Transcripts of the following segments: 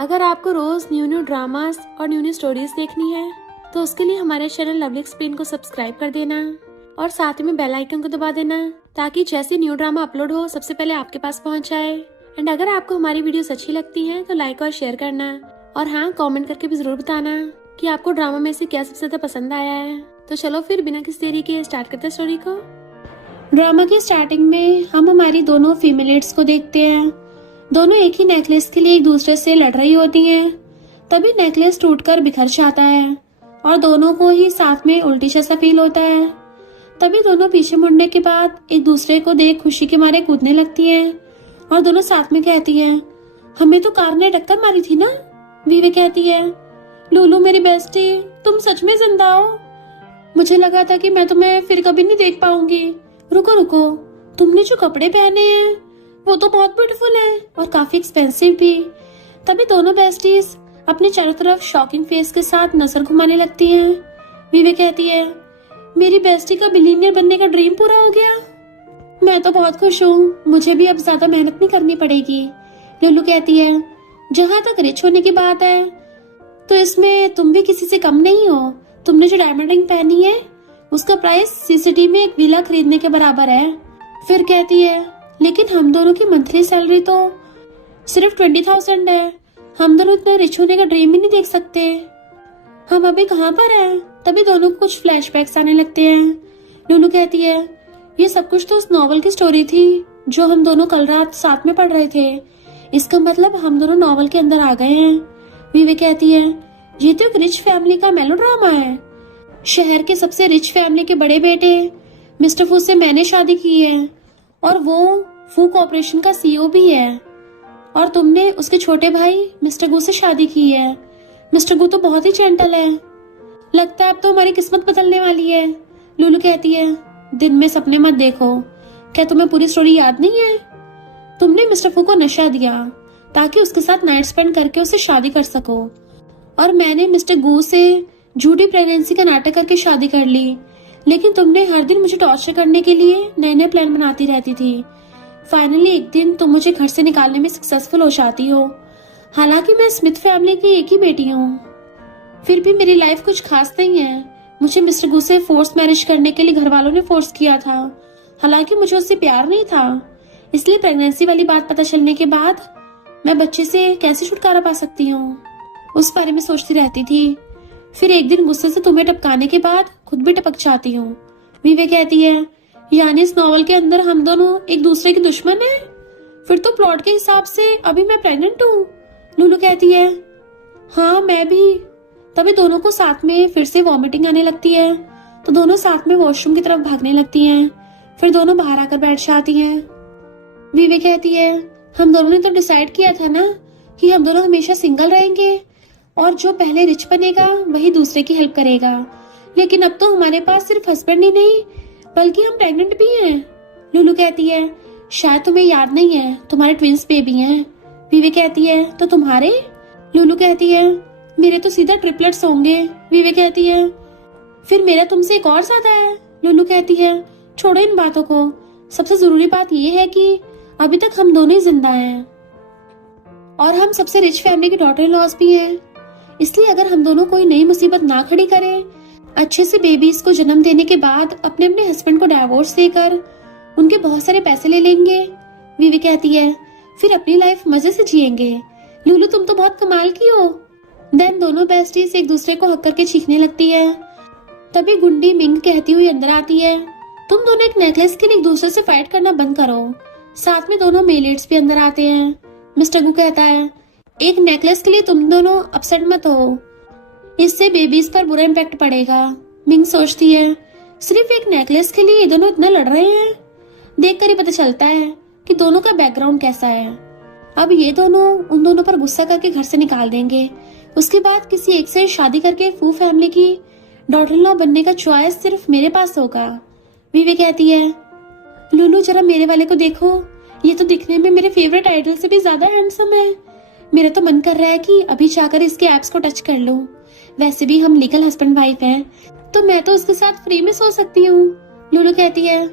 अगर आपको रोज new new dramas और न्यू न्यू स्टोरीज देखनी है तो उसके लिए हमारे चैनल लवली एक्सप्लेन को सब्सक्राइब कर देना और साथ में बेल आइकन को दबा देना ताकि जैसे न्यू ड्रामा अपलोड हो सबसे पहले आपके पास पहुंच जाए। एंड अगर आपको हमारी वीडियोस अच्छी लगती हैं तो लाइक और शेयर करना और हाँ, कमेंट करके भी जरूर बताना कि आपको ड्रामा में से क्या सबसे ज्यादा पसंद आया है। तो चलो फिर बिना किसी देरी के स्टार्ट करते हैं स्टोरी को। ड्रामा के स्टार्टिंग में हम हमारी दोनों फीमेल लीड्स को देखते हैं। दोनों एक ही नेकलेस के लिए एक दूसरे से लड़ रही होती हैं। तभी नेकलेस टूटकर बिखर जाता है और दोनों को ही साथ में उल्टी जैसा फील होता है। तभी दोनों पीछे मुड़ने के बाद एक दूसरे को देख खुशी के मारे कूदने लगती हैं और दोनों साथ में कहती हैं, हमें तो कार ने टक्कर मारी थी ना। वीवे कहती है, लूलू मेरी बेस्टी, तुम सच में जिंदा हो। मुझे लगा था कि मैं तुम्हें फिर कभी नहीं देख पाऊंगी। रुको रुको, तुमने जो कपड़े पहने हैं वो तो बहुत ब्यूटीफुल है और काफी एक्सपेंसिव भी। तभी दोनों बेस्टीज अपने चारों तरफ शॉकिंग फेस के साथ नजर घुमाने लगती हैं। वीवे कहती है, मेरी बेस्टी का बिलियनियर बनने का ड्रीम पूरा हो गया। मैं तो बहुत खुश हूँ, मुझे भी अब ज्यादा मेहनत नहीं करनी पड़ेगी। लुलू कहती है, जहाँ तक रिच होने की बात है तो इसमें तुम भी किसी से कम नहीं हो। तुमने जो डायमंड रिंग पहनी है उसका प्राइस सीसिटी में एक विला खरीदने के बराबर है। फिर कहती है, लेकिन हम दोनों की मंथली सैलरी तो सिर्फ 20,000 है। हम दोनों इतना रिच होने का ड्रीम ही नहीं देख सकते। हम अभी कहाँ पर हैं? तभी दोनों को कुछ फ्लैशबैक्स आने लगते हैं। लुलू कहती है, ये सब कुछ तो उस नॉवल की स्टोरी थी जो हम दोनों कल रात साथ में पढ़ रहे थे। इसका मतलब हम दोनों नॉवल के अंदर आ गए हैं। वीवे कहती है, ये तो एक रिच फैमिली का मेलोड्रामा है। शहर के सबसे रिच फैमिली के बड़े बेटे मिस्टर फू से मैंने शादी की है और वो फू कॉर्पोरेशन का सीईओ भी है और तुमने उसके छोटे भाई मिस्टर गू से शादी की है। मिस्टर गू तो बहुत ही जेंटल है। लगता है अब तो हमारी किस्मत बदलने वाली है। लुलू कहती है, दिन में सपने मत देखो। क्या तुम्हें पूरी स्टोरी याद नहीं है? तुमने मिस्टर फू को नशा दिया ताकि उसके साथ नाइट स्पेंड करके उसे शादी कर सको और मैंने मिस्टर गू से झूठी प्रेगनेंसी का नाटक करके शादी कर ली। लेकिन तुमने हर दिन मुझे टॉर्चर करने के लिए नए नए प्लान बनाती रहती थी। फाइनली एक दिन तुम मुझे घर से निकालने में सक्सेसफुल हो जाती हो। हालांकि मैं स्मिथ फैमिली की एक ही बेटी हूँ, फिर भी मेरी लाइफ कुछ खास नहीं है। मुझे मिस्टर गू से फोर्स मैरिज करने के लिए घर वालों ने फोर्स किया था। हालांकि मुझे उससे प्यार नहीं था, इसलिए प्रेगनेंसी वाली बात पता चलने के बाद मैं बच्चे से कैसे छुटकारा पा सकती हूँ, उस बारे में सोचती रहती थी। फिर एक दिन गुस्से से तुम्हें टपकाने के बाद खुद भी टपक जाती हूँ। वीवे कहती है, यानी इस नॉवल के अंदर हम दोनों एक दूसरे के दुश्मन हैं? फिर तो प्लॉट के हिसाब से अभी मैं प्रेग्नेंट हूँ। लुलू कहती है, हाँ मैं भी। तभी दोनों को साथ में फिर से वॉमिटिंग आने लगती है तो दोनों साथ में वॉशरूम की तरफ भागने लगती हैं। फिर दोनों बाहर आकर बैठ जाती हैं। वीवे कहती है, हम दोनों ने तो डिसाइड किया था ना कि हम दोनों हमेशा सिंगल रहेंगे और जो पहले रिच बनेगा वही दूसरे की हेल्प करेगा। लेकिन अब तो हमारे पास सिर्फ हस्बैंड ही नहीं बल्कि हम प्रेग्नेंट भी हैं। लुलू कहती है, शायद तुम्हें याद नहीं है, तुम्हारे ट्विंस बेबी हैं। वीवे कहती है, तो तुम्हारे? लुलू कहती है, मेरे तो सीधा ट्रिपलेट्स होंगे। वीवे कहती है, फिर मेरा तुमसे एक और ज्यादा है। लुलू कहती है, छोड़ो इन बातों को, सबसे जरूरी बात ये है कि अभी तक हम दोनों ही जिंदा हैं और हम सबसे रिच फैमिली के डॉटर इन लॉज भी हैं। इसलिए अगर हम दोनों कोई नई मुसीबत ना खड़ी करें, अच्छे से बेबीज को जन्म देने के बाद अपने अपने हस्बैंड को डाइवोर्स देकर उनके बहुत सारे पैसे ले लेंगे। वीवी कहती है, फिर अपनी लाइफ मजे से जिएंगे। लुलू तुम तो बहुत कमाल की हो। देन दोनों बेस्टीज एक दूसरे को हक करके चीखने लगती है। तभी गुंडी मिंग कहती हुई अंदर आती है, तुम दोनों एक नेकलेस के लिए एक दूसरे से फाइट करना बंद करो। साथ में दोनों मेलेट्स भी अंदर आते हैं। मिस्टर गू कहता है, एक नेकलेस के लिए तुम दोनों अपसेट मत हो, इससे बेबीज पर बुरा इम्पैक्ट पड़ेगा। मिंग सोचती है, सिर्फ एक नेकलेस के लिए ये दोनों इतना लड़ रहे हैं? देखकर ही पता चलता है कि दोनों का बैकग्राउंड कैसा है। अब ये दोनों उन दोनों पर गुस्सा करके घर से निकाल देंगे। उसके बाद किसी एक से शादी करके फू फैमिली की डॉटर इन लॉ बनने का चॉइस सिर्फ मेरे पास होगा। वीवे कहती है, लुलू जरा मेरे वाले को देखो, ये तो दिखने में मेरे फेवरेट आइडल से भी ज्यादा हैंडसम है। मेरा तो मन कर रहा है कि अभी जाकर इसके एप्स को टच कर लूं। वैसे भी हम लीगल हस्बैंड वाइफ हैं, तो मैं तो उसके साथ फ्री में सो सकती हूँ। लुलू कहती है,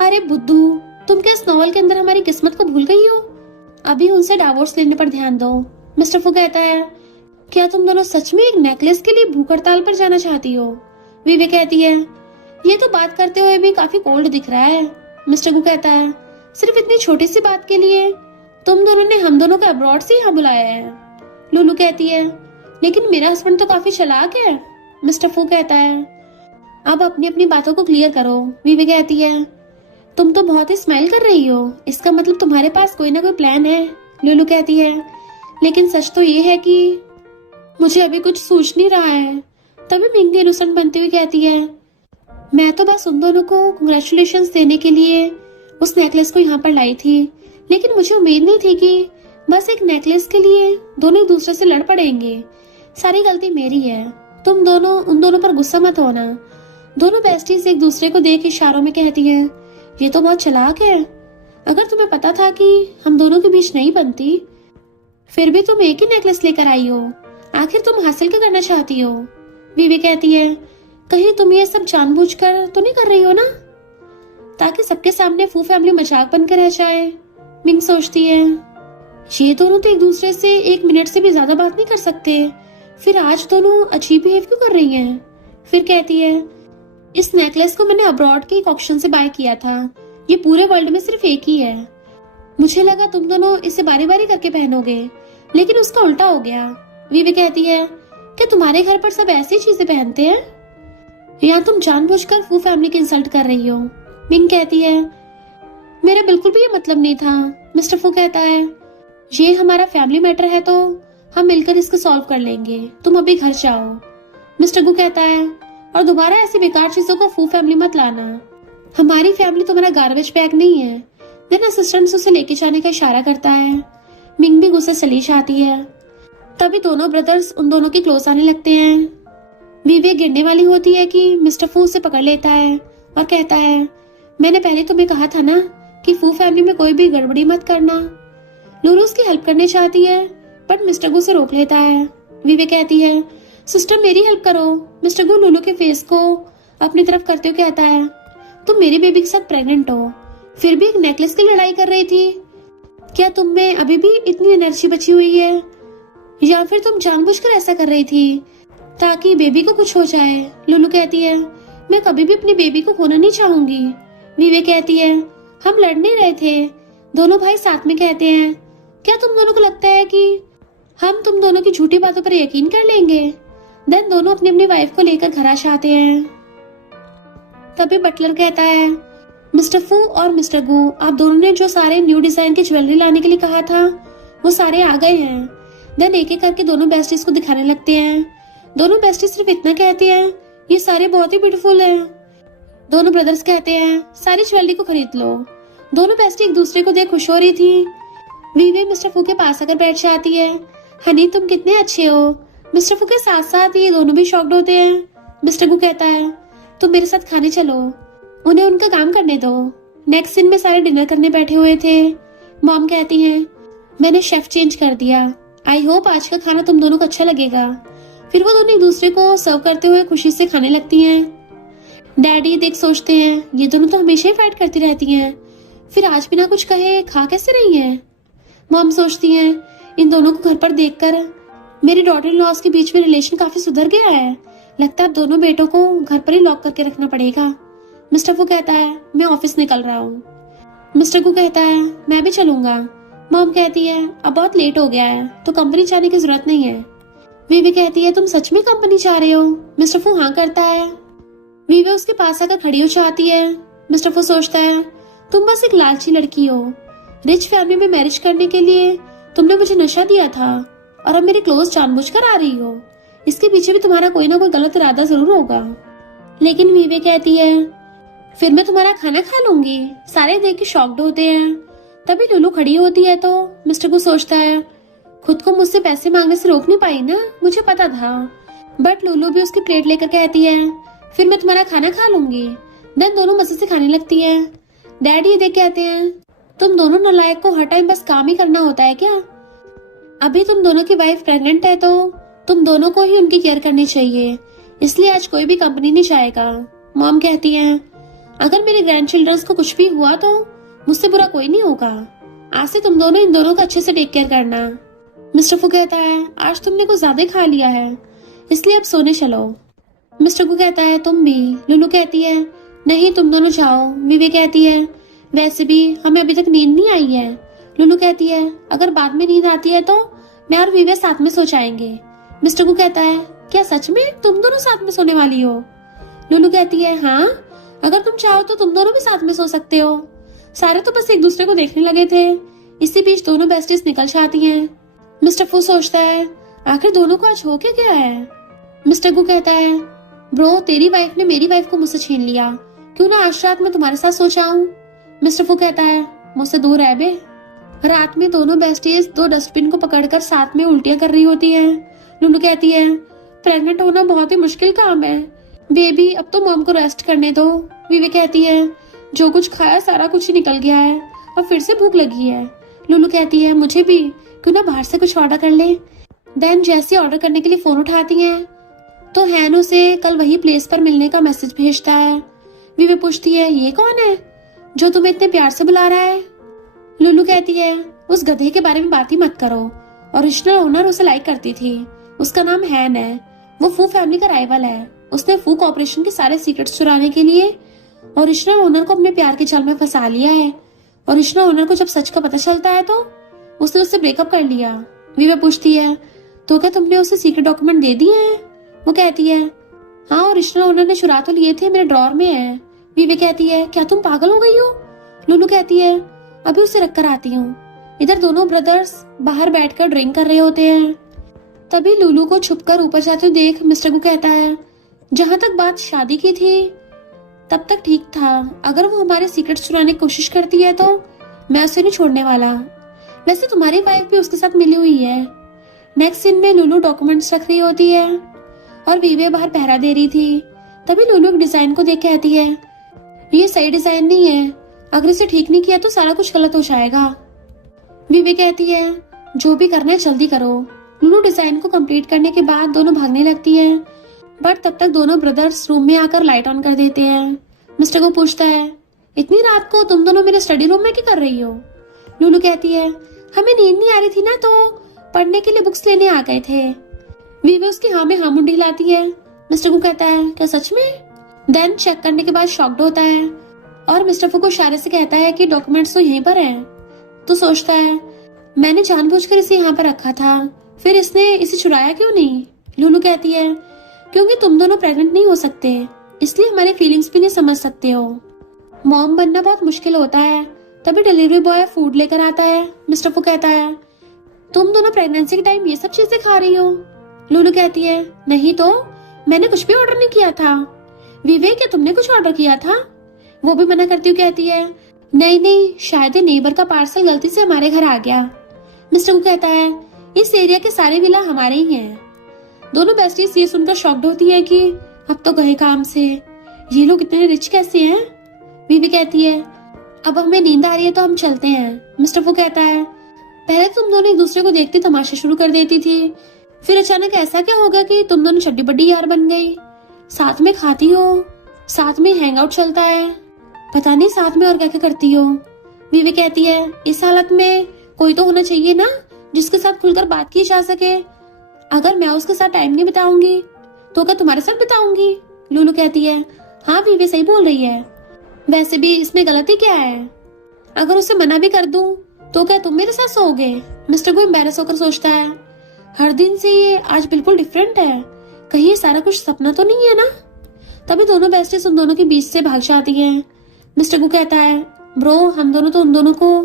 अरे बुद्धू, तुम क्या इस नॉवल के अंदर हमारी किस्मत को भूल गई हो? अभी उनसे डाइवोर्स लेने पर ध्यान दो। मिस्टर फू कहता है, क्या तुम दोनों सच में एक नेकलेस के लिए भूख हड़ताल पर जाना चाहती हो? विवे कहती है, ये तो बात करते हुए भी काफी कोल्ड दिख रहा है। मिस्टर गु कहता है, सिर्फ इतनी छोटी सी बात के लिए तुम दोनों ने हम दोनों को अब्रॉड से यहाँ बुलाया है। लुलू कहती है, लेकिन मेरा हस्बैंड तो काफी चालाक है। मिस्टर फू कहता है, अब अपनी अपनी बातों को क्लियर करो। विवे कहती है, तुम तो बहुत ही स्माइल कर रही हो, इसका मतलब तुम्हारे पास कोई ना कोई प्लान है। लुलू कहती है, लेकिन सच तो ये है कि मुझे अभी कुछ सूझ नहीं रहा है। तभी मिंग इनोसेंट बनती हुई कहती है, मैं तो बस उन दोनों को कांग्रेचुलेशंस देने के लिए उस नेकलेस को यहाँ पर लाई थी, लेकिन मुझे उम्मीद नहीं थी कि बस एक नेकलेस के लिए दोनों एक दूसरे से लड़ पड़ेंगे। सारी गलती मेरी है। तुम दोनों उन दोनों पर गुस्सा मत होना। दोनों बेस्टीज एक दूसरे को देख इशारों में कहती हैं, ये तो बहुत चालाक है। अगर तुम्हें पता था कि हम दोनों के बीच नहीं बनती, फिर भी तुम एक ही नेकलेस लेकर आई हो। आखिर तुम हासिल क्या करना चाहती हो? विवे कहती है, कहीं तुम ये सब जानबूझकर तो नहीं कर रही हो ना, ताकि सबके सामने फू फैमिली मजाक बनकर रह जाए। मिंग सोचती है, ये दोनों तो एक दूसरे से 1 मिनट से भी ज्यादा बात नहीं कर सकते, फिर आज दोनों अजीब बिहेव क्यों कर रही हैं? फिर कहती है, इस नेकलेस को मैंने अब्रॉड के एक ऑक्शन से बाय किया था। ये पूरे वर्ल्ड में सिर्फ एक ही है। मुझे लगा तुम दोनों इसे बारी बारी करके पहनोगे, लेकिन उसका उल्टा हो गया। विवे कहती है, क्या तुम्हारे घर पर सब ऐसी चीजें पहनते हैं, या तुम जानबूझकर फू फैमिली की इंसल्ट कर रही हो? मिंग कहती है, मेरा बिल्कुल भी ये मतलब नहीं था। मिस्टर फू कहता है, ये हमारा फैमिली मैटर है तो हम मिलकर इसको सॉल्व कर लेंगे। तुम अभी घर जाओ। मिस्टर गु कहता है, और दोबारा ऐसी बेकार चीजों को फू फैमिली मत लाना। हमारी फैमिली तुम्हारा गार्बेज बैग नहीं है। देन असिस्टेंट उसे लेके जाने का इशारा करता है। मिंग भी गुस्से चली जाती है। तभी दोनों ब्रदर्स उन दोनों के क्लोज आने लगते हैं। विवे गिरने वाली होती है कि मिस्टर फू उसे पकड़ लेता है और कहता है, मैंने पहले तुम्हें कहा था ना कि फू फैमिली में कोई भी गड़बड़ी मत करना। लुलू उसकी हेल्प करने चाहती है, बट मिस्टर गु से रोक लेता है। विवे कहती है, सिस्टर मेरी हेल्प करो। मिस्टर गु लुलू के फेस को अपनी तरफ करते हुए कहता है, तुम मेरी बेबी के साथ प्रेग्नेंट हो, फिर भी एक नेकलेस की लड़ाई कर रही थी। क्या तुम में अभी भी इतनी एनर्जी बची हुई है, या फिर तुम जानबूझकर ऐसा कर रही थी ताकि बेबी को कुछ हो जाए? लुलू कहती है, मैं कभी भी अपनी बेबी को खोना नहीं चाहूंगी। विवे कहती है, हम लड़ नहीं रहे थे। दोनों भाई साथ में कहते हैं, क्या तुम दोनों को लगता है कि हम तुम दोनों की झूठी बातों पर यकीन कर लेंगे? देन दोनों अपनी अपनी वाइफ को लेकर घर आ जाते हैं। तभी बटलर कहता है, मिस्टर फू और मिस्टर गु, आप दोनों ने जो सारे न्यू डिजाइन की ज्वेलरी लाने के लिए कहा था वो सारे आ गए हैं। देन एक एक करके दोनों बेस्टीज को दिखाने लगते हैं। दोनों बेस्टीज सिर्फ इतना कहती हैं, ये सारे बहुत ही ब्यूटीफुल हैं। दोनों ब्रदर्स कहते हैं, सारी ज्वेलरी को खरीद लो। दोनों बेस्टी एक दूसरे को देख खुश हो रही थी। वीवे मिस्टर फू के पास आकर बैठ जाती है। हनी तुम कितने अच्छे हो। मिस्टर फू के साथ साथ ये दोनों भी शॉक्ड होते हैं। मिस्टर गु कहता है, तुम मेरे साथ खाने चलो, उन्हें उनका काम करने दो। नेक्स्ट सीन में सारे डिनर करने बैठे हुए थे। मॉम कहती हैं, मैंने शेफ चेंज कर दिया। आई होप आज का खाना तुम दोनों को अच्छा लगेगा। फिर वो दोनों एक दूसरे को सर्व करते हुए खुशी से खाने लगती हैं। डैडी देख सोचते हैं, ये दोनों तो हमेशा ही फाइट करती रहती हैं, फिर आज बिना कुछ कहे खा कैसे रही हैं? मॉम सोचती हैं, इन दोनों को घर पर देखकर मेरे डॉटर इन लॉज के बीच में रिलेशन काफी सुधर गया है। लगता है अब दोनों बेटों को घर पर ही लॉक करके रखना पड़ेगा। मिस्टर फू कहता है, मैं ऑफिस निकल रहा हूँ। मिस्टर गु कहता है, मैं भी चलूंगा। मॉम कहती है, अब बहुत लेट हो गया है तो कंपनी जाने की जरूरत नहीं है। वीवी कहती है, तुम सच में कंपनी जा रहे हो? मिस्टर फू हाँ करता है। वीवी उसके पास आकर खड़ी हो जाती है। मिस्टर फू सोचता है, तुम बस एक लालची लड़की हो। रिच फैमिली में मैरिज करने के लिए तुमने मुझे नशा दिया था और अब मेरे क्लोज जानबूझकर आ रही हो। इसके पीछे भी तुम्हारा कोई ना कोई गलत इरादा जरूर होगा। लेकिन वीवे कहती है, फिर मैं तुम्हारा खाना खा लूंगी। सारे देख के शॉक्ड होते हैं। तभी लुलू खड़ी होती है तो मिस्टर को सोचता है, खुद को मुझसे पैसे मांगने से रोक नहीं पाई ना, मुझे पता था। बट लुलू भी उसकी प्लेट लेकर कहती है, फिर मैं तुम्हारा खाना खा लूंगी। देन दोनों मजे से खाने लगती है। डैडी देख कहते हैं, तुम दोनों नालायक को हर टाइम बस काम ही करना होता है क्या? अभी तुम दोनों की वाइफ प्रेग्नेंट है तो तुम दोनों को ही उनकी केयर करनी चाहिए, इसलिए आज कोई भी कंपनी नहीं जाएगा। मॉम कहती है, अगर मेरे ग्रैंड चिल्ड्रंस को कुछ भी हुआ तो मुझसे बुरा कोई नहीं होगा। आज से तुम दोनों इन दोनों का अच्छे से टेक केयर करना। मिस्टर फू कहता है आज तुमने कुछ ज्यादा ही खा लिया है, इसलिए अब सोने चलो। मिस्टर फू कहता है तुम भी। लुलू कहती है नहीं तुम दोनों जाओ। विवे कहती है वैसे भी हमें अभी तक नींद नहीं आई है। लुलू कहती है अगर बाद में नींद आती है तो मैं और विवे साथ में सो जाएंगे। मिस्टर फू कहता है क्या सच में तुम दोनों साथ में सोने वाली हो? लुलू कहती है हाँ, अगर तुम चाहो तो तुम दोनों भी साथ में सो सकते हो। सारे तो बस एक दूसरे को देखने लगे थे, इसी बीच दोनों बेस्टीज निकल जाती हैं। मिस्टर फू सोचता है आखिर दोनों को आज हो क्या गया है। मिस्टर गू कहता है ब्रो तेरी वाइफ ने मेरी वाइफ को मुझसे छीन लिया, क्यों ना आज रात में तुम्हारे साथ सो जाऊं। मिस्टर फू कहता है मुझसे दूर है बे। रात में दोनों बेस्टीज 2 डस्टबिन को पकड़कर साथ में उल्टियां कर रही होती हैं। लुलू कहती है प्रेग्नेंट होना बहुत ही मुश्किल काम है बेबी, अब तो मॉम को रेस्ट करने दो। विवे कहती है जो कुछ खाया सारा कुछ ही निकल गया है, अब फिर से भूख लगी है। लुलू कहती है मुझे भी, क्यों ना बाहर से कुछ ऑर्डर कर ले। देन जैसे ऑर्डर करने के लिए फोन उठाती हैं तो हैन उसे कल वही प्लेस पर मिलने का मैसेज भेजता है। विवे पूछती है ये कौन है जो तुम्हें इतने प्यार से बुला रहा है? लुलू कहती है उस गधे के बारे में बात ही मत करो, ओरिजिनल ओनर उसे लाइक करती थी, उसका नाम हैन है, वो फू फैमिली का राइवल है। उसने फू कॉर्पोरेशन के सारे सीक्रेट्स चुराने के लिए ओरिजिनल ओनर को अपने प्यार के जाल में फंसा लिया है। ओरिजिनल ओनर को जब सच का पता चलता है तो उसने उससे ब्रेकअप कर लिया। विवे पूछती है तो क्या तुमने उसे सीक्रेट डॉक्यूमेंट दे दिए हैं? वो कहती है हाँ, ओरिजिनल ओनर ने चुरा तो लिए थे, मेरे ड्रॉर में है। विवे कहती है क्या तुम पागल हो गई हो? लुलू कहती है अभी उसे रख कर आती हूँ। इधर दोनों ब्रदर्स बाहर बैठकर ड्रिंक कर रहे होते हैं। तभी लुलू को छुपकर ऊपर जाते हुए देख मिस्टर गू कहता है जहां तक बात शादी की थी तब तक ठीक था, अगर वो हमारे सीक्रेट चुराने की कोशिश करती है तो मैं उसे नहीं छोड़ने वाला। वैसे तुम्हारी वाइफ भी उसके साथ मिली हुई है। नेक्स्ट सीन में लुलू डॉक्यूमेंट्स रख रही होती है और विवे बाहर पहरा दे रही थी। तभी लुलू एक डिजाइन को देख कहती है ये सही डिजाइन नहीं है, अगर इसे ठीक नहीं किया तो सारा कुछ गलत हो जाएगा। विवे कहती है जो भी करना है जल्दी करो। लुलू डिजाइन को कंप्लीट करने के बाद दोनों भागने लगती है, बट तब तक दोनों ब्रदर्स रूम में आकर लाइट ऑन कर देते हैं। मिस्टर को पूछता है इतनी रात को तुम दोनों मेरे स्टडी रूम में क्या कर रही हो? लुलू कहती है हमें नींद नहीं आ रही थी ना, तो पढ़ने के लिए बुक्स लेने आ गए थे। विवे उसकी हाँ में हाँ मुंडी लाती है। मिस्टर को कहता है क्या सच में? देन चेक करने के बाद शॉक्ड होता है और मिस्टर फू को इशारे से कहता है कि डॉक्यूमेंट्स तो यहीं पर हैं। तो सोचता है मैंने जानबूझकर इसे यहाँ पर रखा था, फिर इसने इसे चुराया क्यों नहीं? लुलू कहती है क्योंकि तुम दोनों प्रेग्नेंट नहीं हो सकते, इसलिए हमारे फीलिंग्स भी नहीं समझ सकते हो। मॉम बनना बहुत मुश्किल होता है। तभी डिलीवरी बॉय फूड लेकर आता है। मिस्टर फू कहता है तुम दोनों प्रेगनेंसी के टाइम ये सब चीजें खा रही हो? लुलू कहती है नहीं तो, मैंने कुछ भी ऑर्डर नहीं किया था। विवेक क्या तुमने कुछ ऑर्डर किया था? वो भी मना करती हुई कहती है नहीं, शायद नेबर का पार्सल गलती से हमारे घर आ गया। मिस्टर को कहता है इस एरिया के सारे विला हमारे ही हैं। दोनों बेस्टीज ये सुनकर शॉक्ड होती है कि अब तो गए काम से, ये लोग इतने रिच कैसे हैं? विवी कहती है अब हमें नींद आ रही है तो हम चलते हैं। मिस्टर फू कहता है पहले तुम दोनों एक दूसरे को देखते तमाशा शुरू कर देती थी, फिर अचानक ऐसा क्या होगा कि तुम दोनों चड्डी बड्डी यार बन गई, साथ में खाती हो, साथ में हैंग आउट चलता है, पता नहीं साथ में और क्या क्या करती हो। विवे कहती है इस हालत में कोई तो होना चाहिए ना जिसके साथ खुलकर बात की जा सके। अगर मैं उसके साथ टाइम नहीं बिताऊंगी तो क्या तुम्हारे साथ बिताऊंगी? लुलू कहती है हाँ विवे सही बोल रही है, वैसे भी इसमें गलती क्या है? अगर उसे मना भी कर दूं तो क्या तुम मेरे साथ सोओगे? मिस्टर को एम्बैरस होकर सोचता है हर दिन से ये आज बिल्कुल डिफरेंट है, कहीं ये सारा कुछ सपना तो नहीं है ना? तभी दोनों बेस्टीज उन दोनों के बीच से भाग जाती हैं। मिस्टर को कहता है ब्रो हम दोनों तो उन दोनों को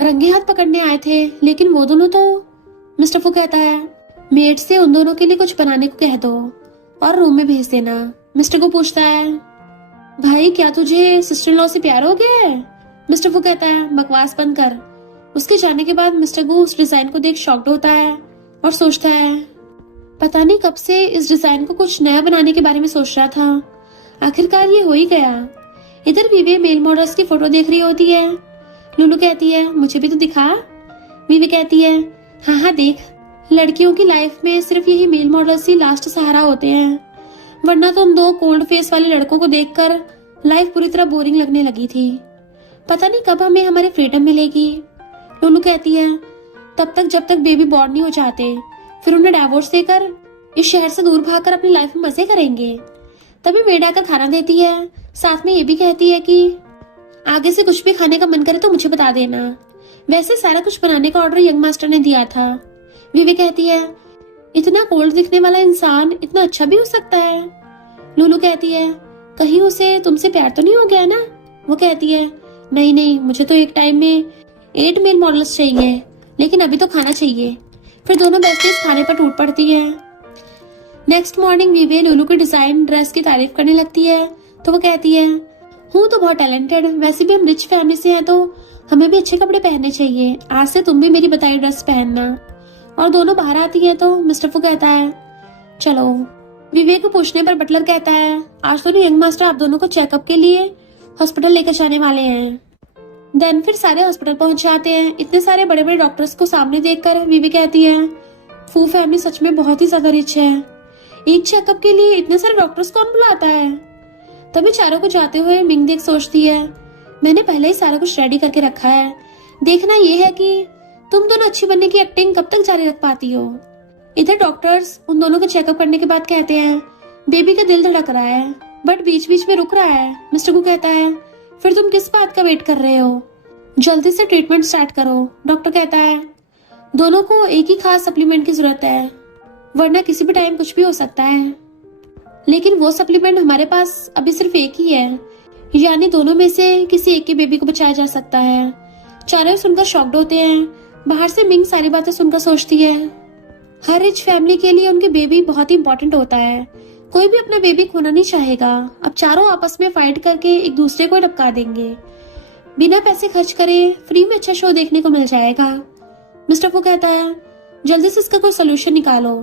रंगे हाथ पकड़ने आए थे, लेकिन वो दोनों तो। मिस्टर फू कहता है मेड से उन दोनों के लिए कुछ बनाने को कह दो और रूम में भेज देना। मिस्टर को पूछता है भाई क्या तुझे सिस्टर इन लॉ से प्यार हो गया है? मिस्टर फू कहता है बकवास बंद कर। उसके जाने के बाद मिस्टर गू उस डिजाइन को देख शॉक्ड होता है और सोचता है पता नहीं कब से इस डिजाइन को कुछ नया बनाने के बारे में सोच रहा था, आखिरकार ये हो ही गया। इधर विवे मेल मॉडल्स की फोटो देख रही होती है। लुलू कहती है मुझे भी तो दिखा। विवे कहती है हाँ देख, लड़कियों की लाइफ में सिर्फ यही मेल मॉडल्स ही लास्ट सहारा होते हैं, वरना तो उन दो कोल्ड फेस वाले लड़कों को देखकर लाइफ पूरी तरह बोरिंग लगने लगी थी। पता नहीं कब हमें हमारी फ्रीडम मिलेगी। लुलू कहती है तब तक जब तक बेबी बॉर्न नहीं हो जाते। फिर उन्हें डाइवोर्स देकर इस शहर से दूर भागकर अपनी लाइफ में मजे करेंगे। तभी मेड आकर खाना देती है, साथ में ये भी कहती है कि आगे से कुछ भी खाने का मन करे तो मुझे बता देना। वैसे सारा कुछ बनाने का ऑर्डर यंग मास्टर ने दिया था। विवे कहती है इतना कोल्ड दिखने वाला इंसान इतना अच्छा भी हो सकता है। लुलू कहती है कहीं उसे तुमसे प्यार तो नहीं हो गया ना। वो कहती है नहीं नहीं, मुझे तो एक टाइम में 8 मेल मॉडल्स चाहिए, लेकिन अभी तो खाना चाहिए। फिर दोनों बेस्टीज खाने पर टूट पड़ती है। नेक्स्ट मॉर्निंग विवे लुलू की डिजाइन ड्रेस की तारीफ करने लगती है तो वो कहती है हूँ तो बहुत टैलेंटेड, वैसे भी हम रिच फैमिली से हैं तो हमें भी अच्छे कपड़े पहनने चाहिए। आज से तुम भी मेरी बताई ड्रेस पहनना। और दोनों बाहर आती है तो मिस्टर फू कहता है चलो। विवेक को पूछने पर बटलर कहता है आज दोनों यंग मास्टर आप दोनों को चेकअप के लिए हॉस्पिटल लेकर जाने वाले हैं। देन फिर सारे हॉस्पिटल पहुंच जाते हैं। इतने सारे बड़े बड़े डॉक्टर्स को सामने देखकर विवे कहती है फू फैमिली सच में बहुत ही ज्यादा रिच है। एक चेकअप के लिए इतने सारे डॉक्टर्स कौन बुलाता है। तभी चारों को जाते हुए मिंग देख सोचती है मैंने पहले ही सारा कुछ रेडी करके रखा है, देखना ये है कि तुम दोनों अच्छी बनने की एक्टिंग कब तक जारी रख पाती हो। इधर डॉक्टर्स उन दोनों को चेकअप करने के बाद कहते हैं बेबी का दिल धड़क रहा है बट बीच बीच में रुक रहा है। मिस्टर को कहता है फिर तुम किस बात का वेट कर रहे हो, जल्दी से ट्रीटमेंट स्टार्ट करो। डॉक्टर कहता है दोनों को एक ही खास सप्लीमेंट की जरूरत है, वरना किसी भी टाइम कुछ भी हो सकता है। लेकिन वो सप्लीमेंट हमारे पास अभी सिर्फ एक ही है, यानी दोनों में से किसी एक के बेबी को बचाया जा सकता है। चारों सुनकर शॉक्ड होते हैं। बाहर से मिंग सारी बातें सुनकर सोचती है हर रिच फैमिली के लिए उनके बेबी बहुत ही इंपॉर्टेंट होता है, कोई भी अपना बेबी खोना नहीं चाहेगा। अब चारों आपस में फाइट करके एक दूसरे को टपका देंगे, बिना पैसे खर्च करे फ्री में अच्छा शो देखने को मिल जाएगा। मिस्टर फू कहता है जल्दी से इसका कोई सोल्यूशन निकालो।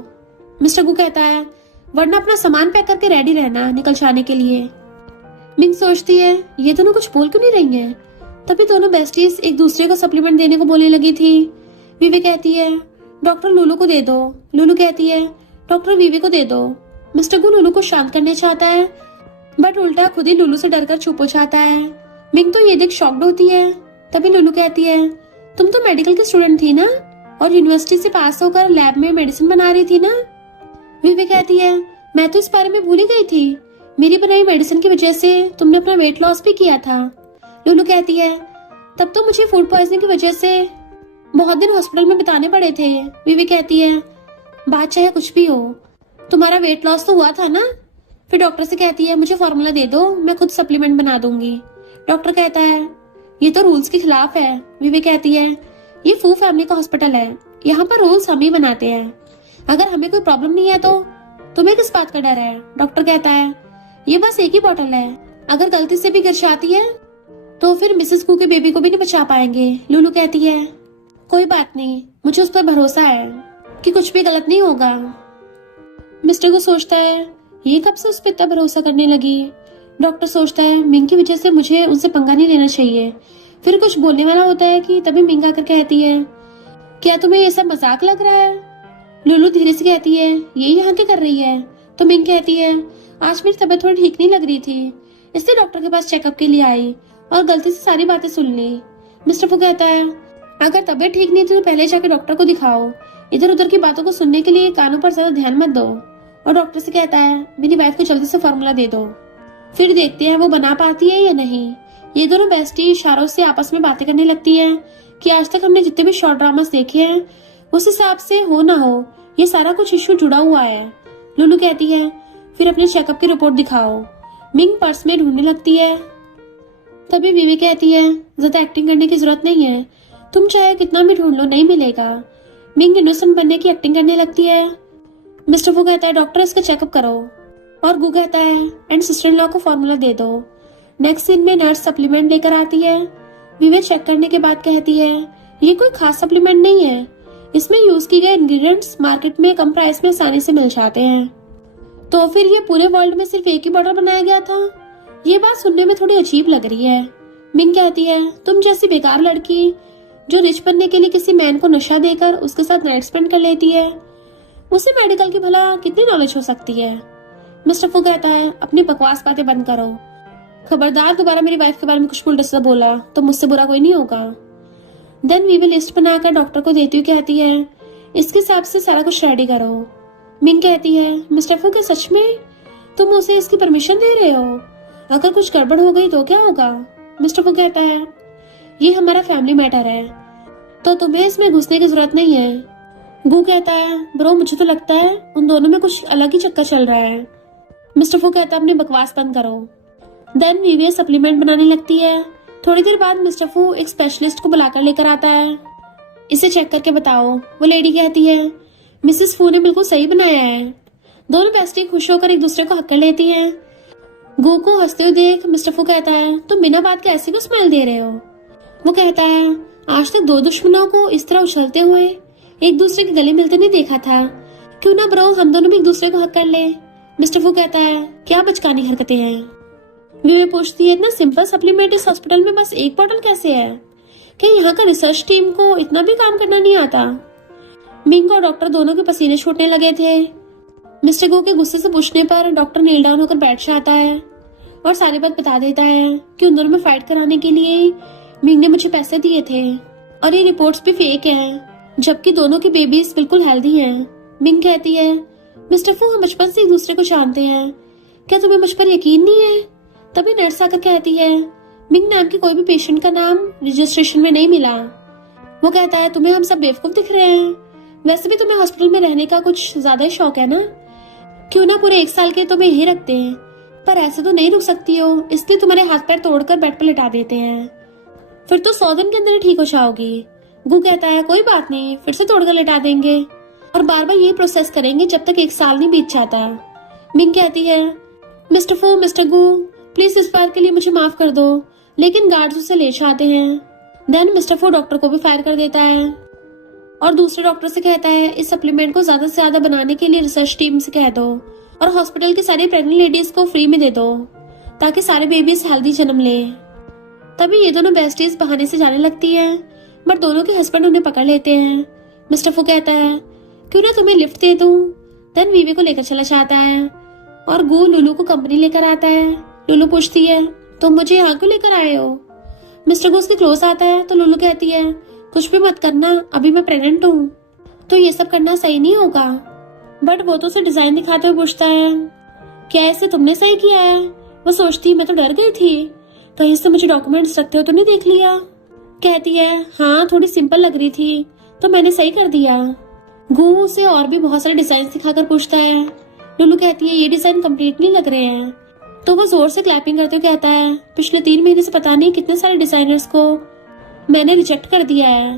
मिस्टर गु कहता है वरना अपना सामान पैक करके रेडी रहना निकल जाने के लिए। मिंग सोचती है ये दोनों कुछ बोल क्यों नहीं रही हैं। तभी दोनों बेस्टीज एक दूसरे को सप्लीमेंट देने को बोलने लगी थी। विवे कहती है डॉक्टर लुलू को दे दो। लुलू कहती है डॉक्टर विवे को दे दो। मिस्टर गु लुलू को शांत करने चाहता है बट उल्टा खुद ही लुलू से डरकर चुप हो जाता है। मिंग तो ये देख शॉक्ड होती है। तभी लुलू कहती है तुम तो मेडिकल की स्टूडेंट थी ना और यूनिवर्सिटी से पास होकर लैब में मेडिसिन बना रही थी ना। विवे कहती है मैं तो इस बारे में भूल ही गई थी, मेरी बनाई मेडिसिन की वजह से तुमने अपना वेट लॉस भी किया था। लुलू कहती है तब तो मुझे फूड पॉइजनिंग की वजह से बहुत दिन हॉस्पिटल में बिताने पड़े थे। विवे कहती है बात चाहे कुछ भी हो, तुम्हारा वेट लॉस तो हुआ था ना। फिर डॉक्टर से कहती है मुझे फॉर्मूला दे दो, मैं खुद सप्लीमेंट बना दूंगी। डॉक्टर कहता है ये तो रूल्स के खिलाफ है। विवे कहती है ये फू फैमिली का हॉस्पिटल है, यहाँ पर रूल्स हम ही बनाते हैं, अगर हमें कोई प्रॉब्लम नहीं है तो तुम्हें किस बात का डर है। डॉक्टर कहता है ये बस एक ही बॉटल है, अगर गलती से भी गिर जाती है तो फिर मिसेस कू के बेबी को भी नहीं बचा पाएंगे। लुलू कहती है कोई बात नहीं, मुझे उस पर भरोसा है कि कुछ भी गलत नहीं होगा। मिस्टर को सोचता है ये कब से उस पर इतना भरोसा करने लगी। डॉक्टर सोचता है मिंग की वजह से मुझे उनसे पंगा नहीं लेना चाहिए। फिर कुछ बोलने वाला होता है कि तभी मिंग आकर कहती है क्या तुम्हें ये सब मजाक लग रहा है। लुलू धीरे से कहती है ये यहाँ क्या कर रही है। तो मिंग कहती है आज मेरी तबीयत थोड़ी ठीक नहीं लग रही थी, इसलिए डॉक्टर के पास चेकअप के लिए आई और गलती से सारी बातें सुन ली। मिस्टर फू कहता है अगर तबीयत ठीक नहीं थी तो पहले जाके डॉक्टर को दिखाओ, इधर उधर की बातों को सुनने के लिए कानों पर ज्यादा ध्यान मत दो। और डॉक्टर से कहता है मेरी वाइफ को जल्दी से फॉर्मूला दे दो, फिर देखते हैं वो बना पाती है या नहीं। ये दोनों बेस्टी इशारों से आपस में बातें करने लगती है कि आज तक हमने जितने भी शॉर्ट ड्रामास देखे हैं उस हिसाब से हो ना हो ये सारा कुछ इश्यू जुड़ा हुआ है। लुलू कहती है फिर अपने चेकअप की रिपोर्ट दिखाओ। मिंग पर्स में ढूंढने लगती है। तभी विवे कहती है ज्यादा एक्टिंग करने की जरूरत नहीं है, तुम चाहे कितना भी ढूंढ लो नहीं मिलेगा। मिंग इनोसेंट बनने की एक्टिंग करने लगती है। मिस्टर फू कहता है डॉक्टर इसका चेकअप करो और गु कहता है एंड सिस्टर इन लॉ को फॉर्मूला दे दो। नेक्स्ट सीन में नर्स सप्लीमेंट लेकर आती है। विवे चेक करने के बाद कहती है ये कोई खास सप्लीमेंट नहीं है, इसमें यूज किए गए इंग्रेडिएंट्स मार्केट में कम प्राइस में आसानी से मिल जाते हैं। तो फिर ये पूरे वर्ल्ड में सिर्फ एक ही बॉटल बनाया गया था। ये बात सुनने में थोड़ी अजीब लग रही है। मिंग कहती है तुम जैसी बेकार लड़की जो रिच बनने के लिए किसी मैन को नशा देकर उसके साथ नाइट स्पेंड कर लेती है, उसे मेडिकल की भला कितनी नॉलेज हो सकती है। मिस्टर फू कहता है अपनी बकवास बातें बंद करो, खबरदार दोबारा मेरी वाइफ के बारे में कुछ उल्टा सीधा बोला तो मुझसे बुरा कोई नहीं होगा। देन वीवी लिस्ट बनाकर डॉक्टर को देती हुई कहती है, इसके हिसाब से सारा कुछ रेडी करो। मिंग कहती है, मिस्टर फू क्या सच में तुम उसे इसकी परमिशन दे रहे हो? अगर कुछ गड़बड़ हो गई तो क्या होगा? मिस्टर फू कहता है, ये हमारा फैमिली मैटर है तो तुम्हें इसमें घुसने की जरूरत नहीं है। गू कहता है, ब्रो मुझे तो लगता है उन दोनों में कुछ अलग ही चक्कर चल रहा है। मिस्टर फू कहता है, अपनी बकवास बंद करो। देन वीवी सप्लीमेंट बनाने लगती है। थोड़ी देर बाद मिस्टर फू एक स्पेशलिस्ट को बुलाकर लेकर आता है। इसे चेक करके बताओ। वो लेडी कहती है, मिसेस फू ने बिल्कुल सही बनाया है। दोनों बेस्टी खुश होकर एक दूसरे को हक कर लेती हैं। गो को हंसते हुए देख मिस्टर फू कहता है, तुम बिना बात के ऐसे क्यों स्माइल दे रहे हो? वो कहता है, आज तक दो दुश्मनों को इस तरह उछलते हुए एक दूसरे के गले मिलते नहीं देखा था। क्यों ना ब्रो हम दोनों भी एक दूसरे को हक कर ले। मिस्टर फू कहता है, क्या बचकानी हरकतें हैं। वे पूछती है, इतना सिंपल सप्लीमेंट इस हॉस्पिटल में बस एक बॉटल कैसे है? क्या यहाँ का रिसर्च टीम को इतना भी काम करना नहीं आता? मिंग और डॉक्टर दोनों के पसीने छूटने लगे थे। मिस्टर गो के गुस्से से पूछने पर डॉक्टर नील डाउन होकर बैठ जाता है और सारी बात बता देता है कि उन दोनों में फाइट कराने के लिए मिंग ने मुझे पैसे दिए थे और ये रिपोर्ट्स भी फेक हैं, जबकि दोनों की बेबीज बिल्कुल हेल्दी हैं। मिंग कहती है, मिस्टर फू हम बचपन से एक दूसरे को जानते हैं, क्या तुम्हें मुझ पर यकीन नहीं है? तभी नर्स आकर कहती है, मिंग नाम की कोई भी पेशेंट का नाम रजिस्ट्रेशन में नहीं मिला। वो कहता है, तुम्हें हम सब बेवकूफ दिख रहे हैं। वैसे भी तुम्हें हॉस्पिटल में रहने का कुछ ज्यादा ही शौक है ना? क्यों ना पूरे 1 साल के तुम्हें यही रखते हैं, पर ऐसे तो नहीं रुक सकती हो, इसलिए तुम्हारे हाथ पैर तोड़कर बेड पर लिटा देते हैं। फिर तो 100 दिन के अंदर ही ठीक हो जाओगी। गू कहता है, कोई बात नहीं, फिर से तोड़कर लिटा देंगे और बार बार यही प्रोसेस करेंगे जब तक 1 साल नहीं बीत जाता। मिंग कहती है, मिस्टर फू मिस्टर गू प्लीज इस बार के लिए मुझे माफ कर दो, लेकिन गार्ड्स उसे ले जाते हैं। देन मिस्टर फू डॉक्टर को भी फायर कर देता है और दूसरे डॉक्टर से कहता है, इस सप्लीमेंट को ज्यादा से ज्यादा बनाने के लिए रिसर्च टीम से कह दो और हॉस्पिटल की सारी प्रेग्नेंट लेडीज को फ्री में दे दो ताकि सारे बेबीज हेल्दी जन्म ले। तभी ये दोनों बेस्टीज बहाने से जाने लगती हैं, बट दोनों के हस्बैंड उन्हें पकड़ लेते हैं। मिस्टर फू कहता है, क्यों ना तुम्हें लिफ्ट दे दूं। देन वीवी को लेकर चला जाता है और गू लुलू को कंपनी लेकर आता है। लुलू पूछती है, तुम मुझे यहाँ क्यों लेकर आए हो? मिस्टर गू उसके क्लोज आता है तो लुलू कहती है, कुछ भी मत करना, अभी मैं प्रेग्नेंट हूँ तो ये सब करना सही नहीं होगा। बट वो तो उसे डिजाइन दिखाते हुए पूछता है, क्या ऐसे तुमने सही किया है? वो सोचती, मैं तो डर गई थी, कहीं से मुझे डॉक्यूमेंट्स रखते हो तो नहीं देख लिया। कहती है, हाँ थोड़ी सिंपल लग रही थी तो मैंने सही कर दिया। गू उसे और भी बहुत सारे डिजाइन दिखाकर पूछता है। लुलू कहती है, ये डिजाइन कंप्लीट नहीं लग रहे हैं। तो वो जोर से क्लैपिंग करते हुए कहता है, पिछले 3 महीने से पता नहीं कितने सारे डिजाइनर्स को मैंने रिजेक्ट कर दिया है।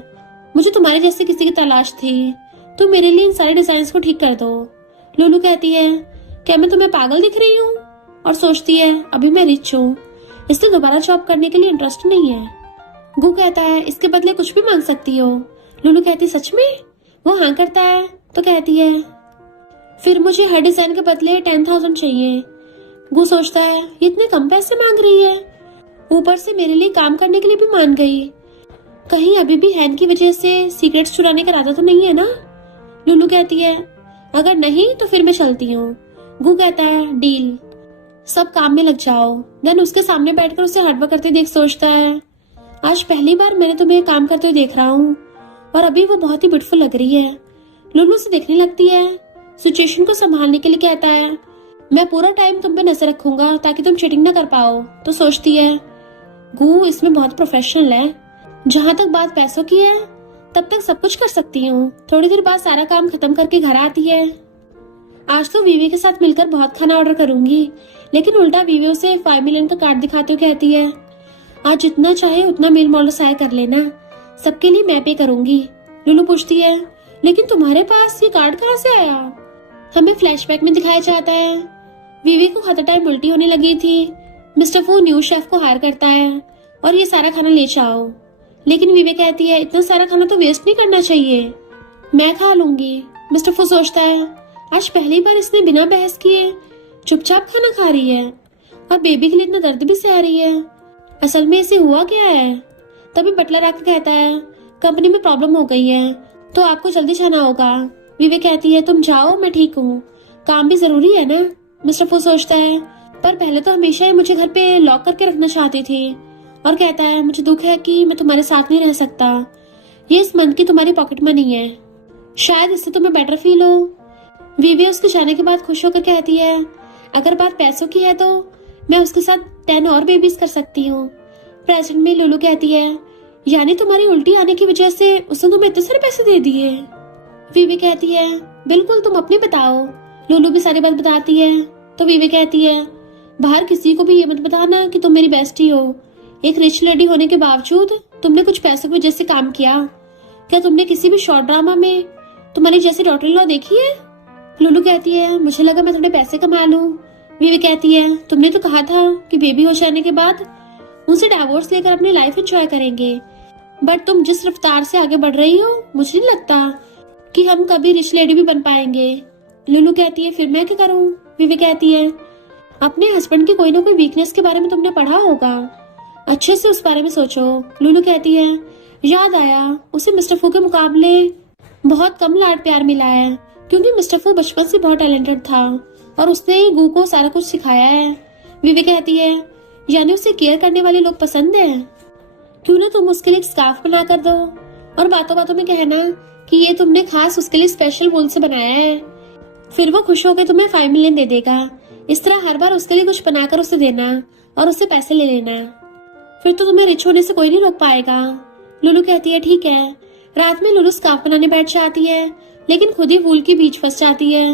मुझे तुम्हारे जैसे किसी की तलाश थी, तो मेरे लिए इन सारे डिजाइन्स को ठीक कर दो। लुलू कहती है, क्या मैं तुम्हें पागल दिख रही हूँ? और सोचती है, अभी मैं रिच हूँ, इसलिए दोबारा जॉब करने के लिए इंटरेस्ट नहीं है। गू कहता है, इसके बदले कुछ भी मांग सकती हो। लुलू कहती, सच में? वो हाँ करता है तो कहती है, फिर मुझे हर डिजाइन के बदले 10,000 चाहिए। गू सोचता है, ये इतने कम पैसे मांग रही है, ऊपर से मेरे लिए काम करने के लिए भी मान गई, कहीं अभी भी हैन की वजह से सीक्रेट्स चुराने का इरादा तो नहीं है ना? लुलू कहती है, अगर नहीं तो फिर मैं चलती हूँ। गू कहता है, डील, सब काम में लग जाओ। देन उसके सामने बैठकर उसे हार्डवर्क करते देख सोचता है, आज पहली बार मैंने तुम्हें काम करते हुए देख रहा हूँ और अभी वो बहुत ही ब्यूटीफुल लग रही है। लुलू से देखने लगती है, सिचुएशन को संभालने के लिए कहता है, मैं पूरा टाइम तुम पे नजर रखूंगा ताकि तुम चीटिंग ना कर पाओ। तो सोचती है, गू इसमें बहुत प्रोफेशनल है, जहां तक बात पैसों की है तब तक सब कुछ कर सकती हूँ। थोड़ी देर बाद सारा काम खत्म करके घर आती है। आज तो वीवी के साथ मिलकर बहुत खाना ऑर्डर करूंगी, लेकिन उल्टा वीवी उसे 5 मिलियन का कार्ड दिखाते हुए कहती है, आज जितना चाहे उतना मील मॉलसाय कर लेना, सबके लिए मैं पे करूंगी। लुलू पूछती है, लेकिन तुम्हारे पास ये कार्ड कहाँ से आया? हमें फ्लैशबैक में दिखाया जाता है, वीवी को खाते टाइम उल्टी होने लगी थी। मिस्टर फू न्यू शेफ को हायर करता है और ये सारा खाना ले जाओ, लेकिन वीवी कहती है, इतना सारा खाना तो वेस्ट नहीं करना चाहिए, मैं खा लूंगी। मिस्टर फू सोचता है, आज पहली बार इसने बिना बहस किए चुपचाप खाना खा रही है और बेबी के लिए इतना दर्द भी सह रही है। असल में इसे हुआ क्या है? तभी बटलर आकर कहता है, कंपनी में प्रॉब्लम हो गई है तो आपको जल्दी जाना होगा। वीवी कहती है, तुम जाओ, मैं ठीक हूँ, काम भी जरूरी है ना। मिस्टर फू सोचता है, पर पहले तो हमेशा ही मुझे घर पे लॉक करके रखना चाहती थी, और कहता है, मुझे दुख है कि मैं तुम्हारे साथ नहीं रह सकता, ये इस मंथ की तुम्हारी पॉकेट मनी है, शायद इससे तुम्हें बेटर फील हो। वीवी उसके जाने के बाद खुश होकर कहती है, अगर बात पैसों की है तो मैं उसके साथ 10 और बेबीज कर सकती हूँ। प्रेजेंट में लुलू कहती है, यानी तुम्हारी उल्टी आने की वजह से उसने तुम्हें इतने सारे पैसे दे दिए। वीवी कहती है, बिल्कुल, तुम अपनी बताओ। लुलू भी सारी बात बताती है। तो वीवी कहती है, बाहर किसी को भी ये मत बताना कि तुम मेरी बेस्टी हो। एक रिच लेडी होने के बावजूद तुमने कुछ पैसों की वजह से काम किया। क्या तुमने किसी भी शॉर्ट ड्रामा में तुम्हारी जैसी डॉटर इन लॉ देखी है? लुलू कहती है, मुझे लगा मैं थोड़े पैसे कमा लूं। वीवी कहती है, तुमने तो कहा था कि बेबी हो जाने के बाद उनसे डिवोर्स लेकर अपनी लाइफ एंजॉय करेंगे, बट तुम जिस रफ्तार से आगे बढ़ रही हो मुझे नहीं लगता कि हम कभी रिच लेडी भी बन पाएंगे। लुलू कहती है, फिर मैं क्या करूं? वीवी कहती है, अपने हस्बैंड की कोई ना कोई वीकनेस के बारे में तुमने पढ़ा होगा, अच्छे से उस बारे में सोचो। लुलू कहती है, याद आया, उसे मिस्टर फू के मुकाबले बहुत कम लाड प्यार मिला है, क्योंकि मिस्टर फू बचपन से बहुत टैलेंटेड था और उसने गू को सारा कुछ सिखाया है। वीवी कहती है, यानी उसे केयर करने वाले लोग पसंद है। क्यों ना तुम उसके लिए एक स्कार्फ बना कर दो और बातों बातों में कहना कि ये तुमने खास उसके लिए स्पेशल वूल से बनाया है, फिर वो खुश होकर तुम्हें 5 मिलियन दे देगा। इस तरह हर बार उसके लिए कुछ बनाकर उसे देना और उससे पैसे ले लेना, फिर तो तुम्हें रिच होने से कोई नहीं रोक पाएगा। लुलू कहती है, ठीक है। रात में लुलू स्कार्फ बनाने बैठ जाती है, लेकिन खुद ही वूल के बीच फंस जाती है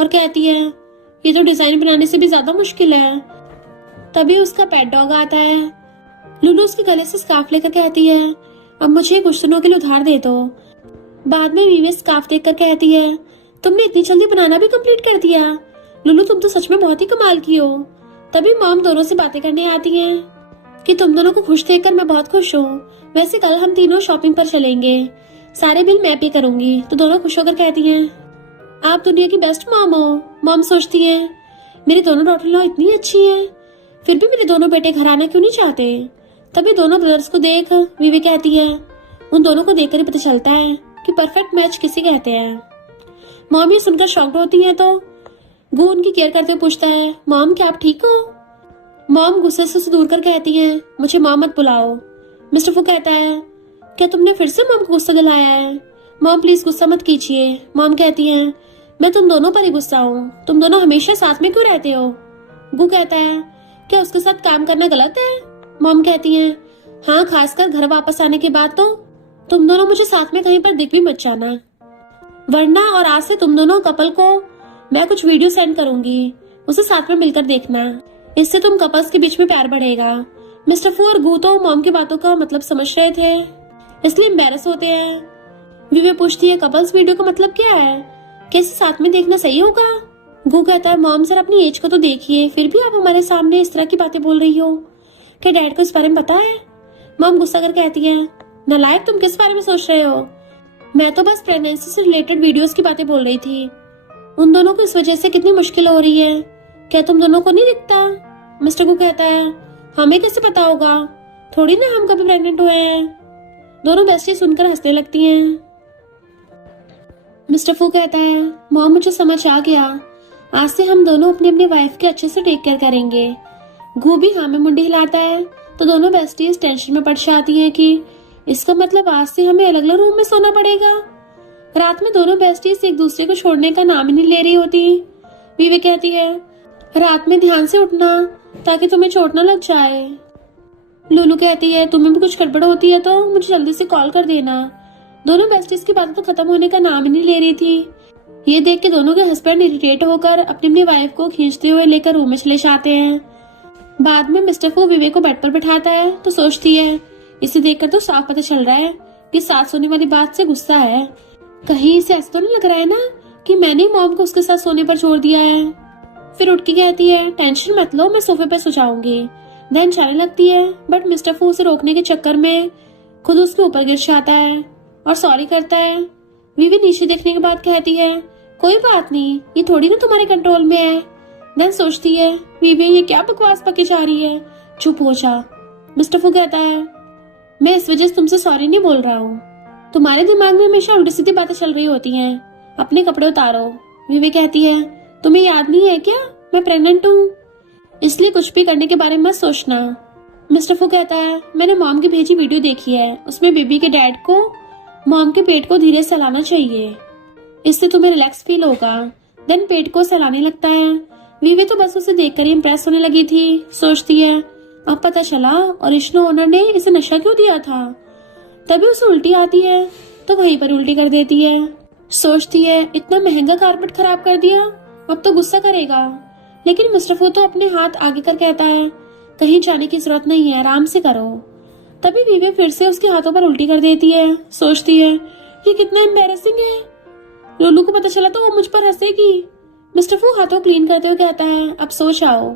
और कहती है, ये तो डिजाइन बनाने से भी ज्यादा मुश्किल है। तभी उसका पेट डॉग आता है। लुलू उसके गले से स्कार्फ लेकर कहती है, अब मुझे कुछ दिनों के लिए उधार दे दो। बाद में वीवी स्कार्फ देखकर कहती है, तुमने इतनी जल्दी बनाना भी कंप्लीट कर दिया। लुलू, तुम तो सच में बहुत ही कमाल की हो। तभी मॉम दोनों से बातें करने आती हैं कि तुम दोनों को खुश देखकर मैं बहुत खुश हूँ। वैसे कल हम तीनों शॉपिंग पर चलेंगे, सारे बिल मैं पे करूंगी। तो दोनों खुश होकर कहती हैं, आप दुनिया की बेस्ट मॉम हो। मॉम सोचती है, मेरी दोनों डॉटर लॉ इतनी अच्छी हैं, फिर भी मेरे दोनों बेटे घर आना क्यों नहीं चाहते। तभी दोनों ब्रदर्स को देख वीवी कहती है, उन दोनों को देखकर ही पता चलता है कि परफेक्ट मैच किसे कहते हैं। मॉम ये सुनकर शॉक्ड होती है तो गू उनकी केयर करते हुए पूछता है, मॉम क्या आप ठीक हो? मॉम गुस्से से उसे दूर कर कहती है, मुझे मॉम मत बुलाओ। मिस्टर फू कहता है, क्या तुमने फिर से मॉम को गुस्सा दिलाया है? मॉम प्लीज गुस्सा मत कीजिए। मॉम कहती है, मैं तुम दोनों पर ही गुस्सा हूँ, तुम दोनों हमेशा साथ में क्यों रहते हो? गू कहता है, क्या उसके साथ काम करना गलत है? मॉम कहती है, हाँ, खासकर घर वापस आने के बाद तो तुम दोनों मुझे साथ में कहीं पर दिख भी मत जाना, वरना और आज से तुम दोनों कपल को मैं कुछ वीडियो सेंड करूंगी, उसे साथ में मिलकर देखना, इससे तुम कपल्स के बीच में प्यार बढ़ेगा। मिस्टर फू और गू तो मॉम की बातों का मतलब समझ रहे थे, इसलिए एम्बैरस होते हैं। वीवी पूछती है, कपल्स वीडियो का मतलब क्या है? कैसे साथ में देखना सही होगा? गू कहता है, मॉम सर अपनी एज को तो देखिए, फिर भी आप हमारे सामने इस तरह की बातें बोल रही हो। क्या डैड को इस बारे में पता है? मॉम गुस्सा कर कहती है, नालायक, तुम किस बारे में सोच रहे हो? मैं तो बस प्रेगनेंसी से रिलेटेड वीडियोस की बातें बोल रही थी। उन दोनों को इस वजह से कितनी मुश्किल हो रही है, क्या तुम दोनों को नहीं दिखता? मिस्टर गू कहता है, हमें कैसे पता होगा, थोड़ी ना हम कभी प्रेग्नेंट हुए हैं। दोनों बेस्टी सुनकर हंसने लगती हैं। मिस्टर फू कहता है, मॉम मुझे समझ आ गया, आज से हम दोनों अपनी अपनी वाइफ के अच्छे से टेक केयर करेंगे। गू भी हाँ में मुंडी हिलाता है तो दोनों बेस्टीज टेंशन में पड़ जाती हैं कि इसका मतलब आज से हमें अलग अलग रूम में सोना पड़ेगा। रात में दोनों बेस्टीज एक दूसरे को छोड़ने का नाम ही नहीं ले रही होती। वीवी कहती है, रात में ध्यान से उठना ताकि तुम्हें चोट न लग जाए। लुलू कहती है, तुम्हें भी कुछ गड़बड़ होती है तो मुझे जल्दी से कॉल कर देना। दोनों बेस्टीज की बातें तो खत्म होने का नाम ही नहीं ले रही थी। ये देख के दोनों के हस्बैंड इरिटेट होकर अपनी अपनी वाइफ को खींचते हुए लेकर रूम में चले जाते हैं। बाद में मिस्टर फू विवेक को बेड पर बैठाता है तो सोचती है, इसे देखकर तो साफ पता चल रहा है कि साथ सोने वाली बात से गुस्सा है। कहीं इसे ऐसा तो नहीं लग रहा है ना कि मैंने मॉम को उसके साथ सोने पर छोड़ दिया है। फिर उठ के कहती है, टेंशन मत लो, मैं सोफे पर सो जाऊंगी। देन जाने लगती है, बट मिस्टर फू उसे रोकने के चक्कर में खुद उसके ऊपर गिर जाता है और सॉरी करता है। वीवी नीचे देखने के बाद कहती है, कोई बात नहीं, ये थोड़ी ना तुम्हारे कंट्रोल में है। देन सोचती है, वीवी ये क्या बकवास पकी जा रही है, चुप हो जा। मिस्टर फू कहता है, मैं इस वजह से तुमसे सॉरी नहीं बोल रहा हूँ, तुम्हारे दिमाग में हमेशा उल्टी सीधी बातें चल रही होती हैं, अपने कपड़े उतारो। वीवी कहती है, तुम्हें याद नहीं है क्या मैं प्रेग्नेंट हूँ, इसलिए कुछ भी करने के बारे में मत सोचना। मिस्टर फू कहता है, मैंने मॉम की भेजी वीडियो देखी है, उसमें बेबी के डैड को मॉम के पेट को धीरे से हिलाना चाहिए, इससे तुम्हें रिलैक्स फील होगा। देन पेट को सहलाने लगता है। वीवे तो बस उसे देखकर ही इम्प्रेस होने लगी थी। सोचती है अब पता चला और विष्णु ओनर ने इसे नशा क्यों दिया था। तभी उसे उल्टी आती है तो वहीं पर उल्टी कर देती है। सोचती है इतना महंगा कारपेट खराब कर दिया, अब तो गुस्सा करेगा। लेकिन मिस्टर फू तो अपने हाथ आगे कर कहता है कहीं जाने की जरूरत नहीं है, आराम से करो। तभी वीवे फिर से उसके हाथों पर उल्टी कर देती है। सोचती है ये कितना एम्बैरेसिंग है, लोलू को पता चला तो वो मुझ पर हंसेगी। मिस्टर फू हाथों क्लीन करते हुए कहता है अब सो जाओ।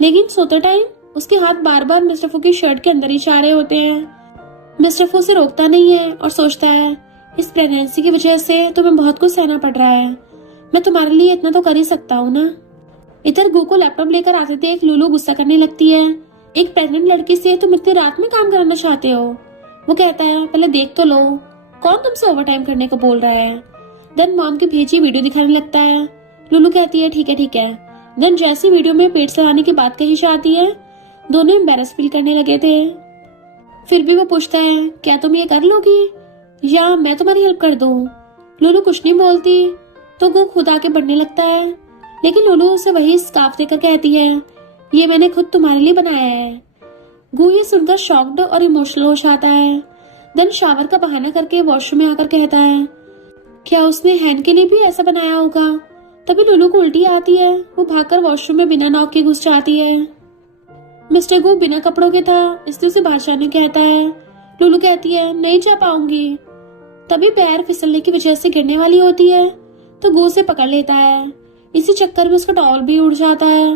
लेकिन सोते टाइम उसके हाथ बार बार मिस्टर फू की शर्ट के अंदर ही जा रहे होते हैं। मिस्टर फू से रोकता नहीं है और सोचता है इस प्रेगनेंसी की वजह से तुम्हें बहुत कुछ सहना पड़ रहा है, मैं तुम्हारे लिए इतना तो कर ही सकता हूँ ना। इधर गू को लैपटॉप लेकर आते देख लूलू गुस्सा करने लगती है। एक प्रेग्नेंट लड़की से तुम इतनी रात में काम कराना चाहते हो। वो कहता है पहले देख तो लो, कौन तुमसे ओवर टाइम करने को बोल रहा है। देन मॉम की भेजी वीडियो दिखाने लगता है। लुलू कहती है ठीक है ठीक है। देन जैसी वीडियो में पेट सहलाने की बात कही जाती है, दोनों एम्बैरस फील करने लगे थे। फिर भी वो पूछता है क्या तुम ये कर लोगी या मैं तुम्हारी हेल्प कर दूं। लुलू कुछ नहीं बोलती तो वो खुद आके बढ़ने लगता है। लेकिन लुलू उसे वही स्कार्फ देकर कहती है ये मैंने खुद तुम्हारे लिए बनाया है। गू ये सुनकर शॉक्ड और इमोशनल हो जाता है। देन शावर का बहाना करके वॉशरूम में आकर कहता है क्या उसने हैन के लिए भी ऐसा बनाया होगा। तभी लुलू को उल्टी आती है। वो भागकर वॉशरूम में बिना नॉक के घुस जाती है। मिस्टर गू बिना कपड़ों के था इसलिए उसे बाहर जाने कहता है। लुलू कहती है नहीं जा पाऊंगी। तभी पैर फिसलने की वजह से गिरने वाली होती है तो गू से पकड़ लेता है। इसी चक्कर में उसका टॉवल भी उड़ जाता है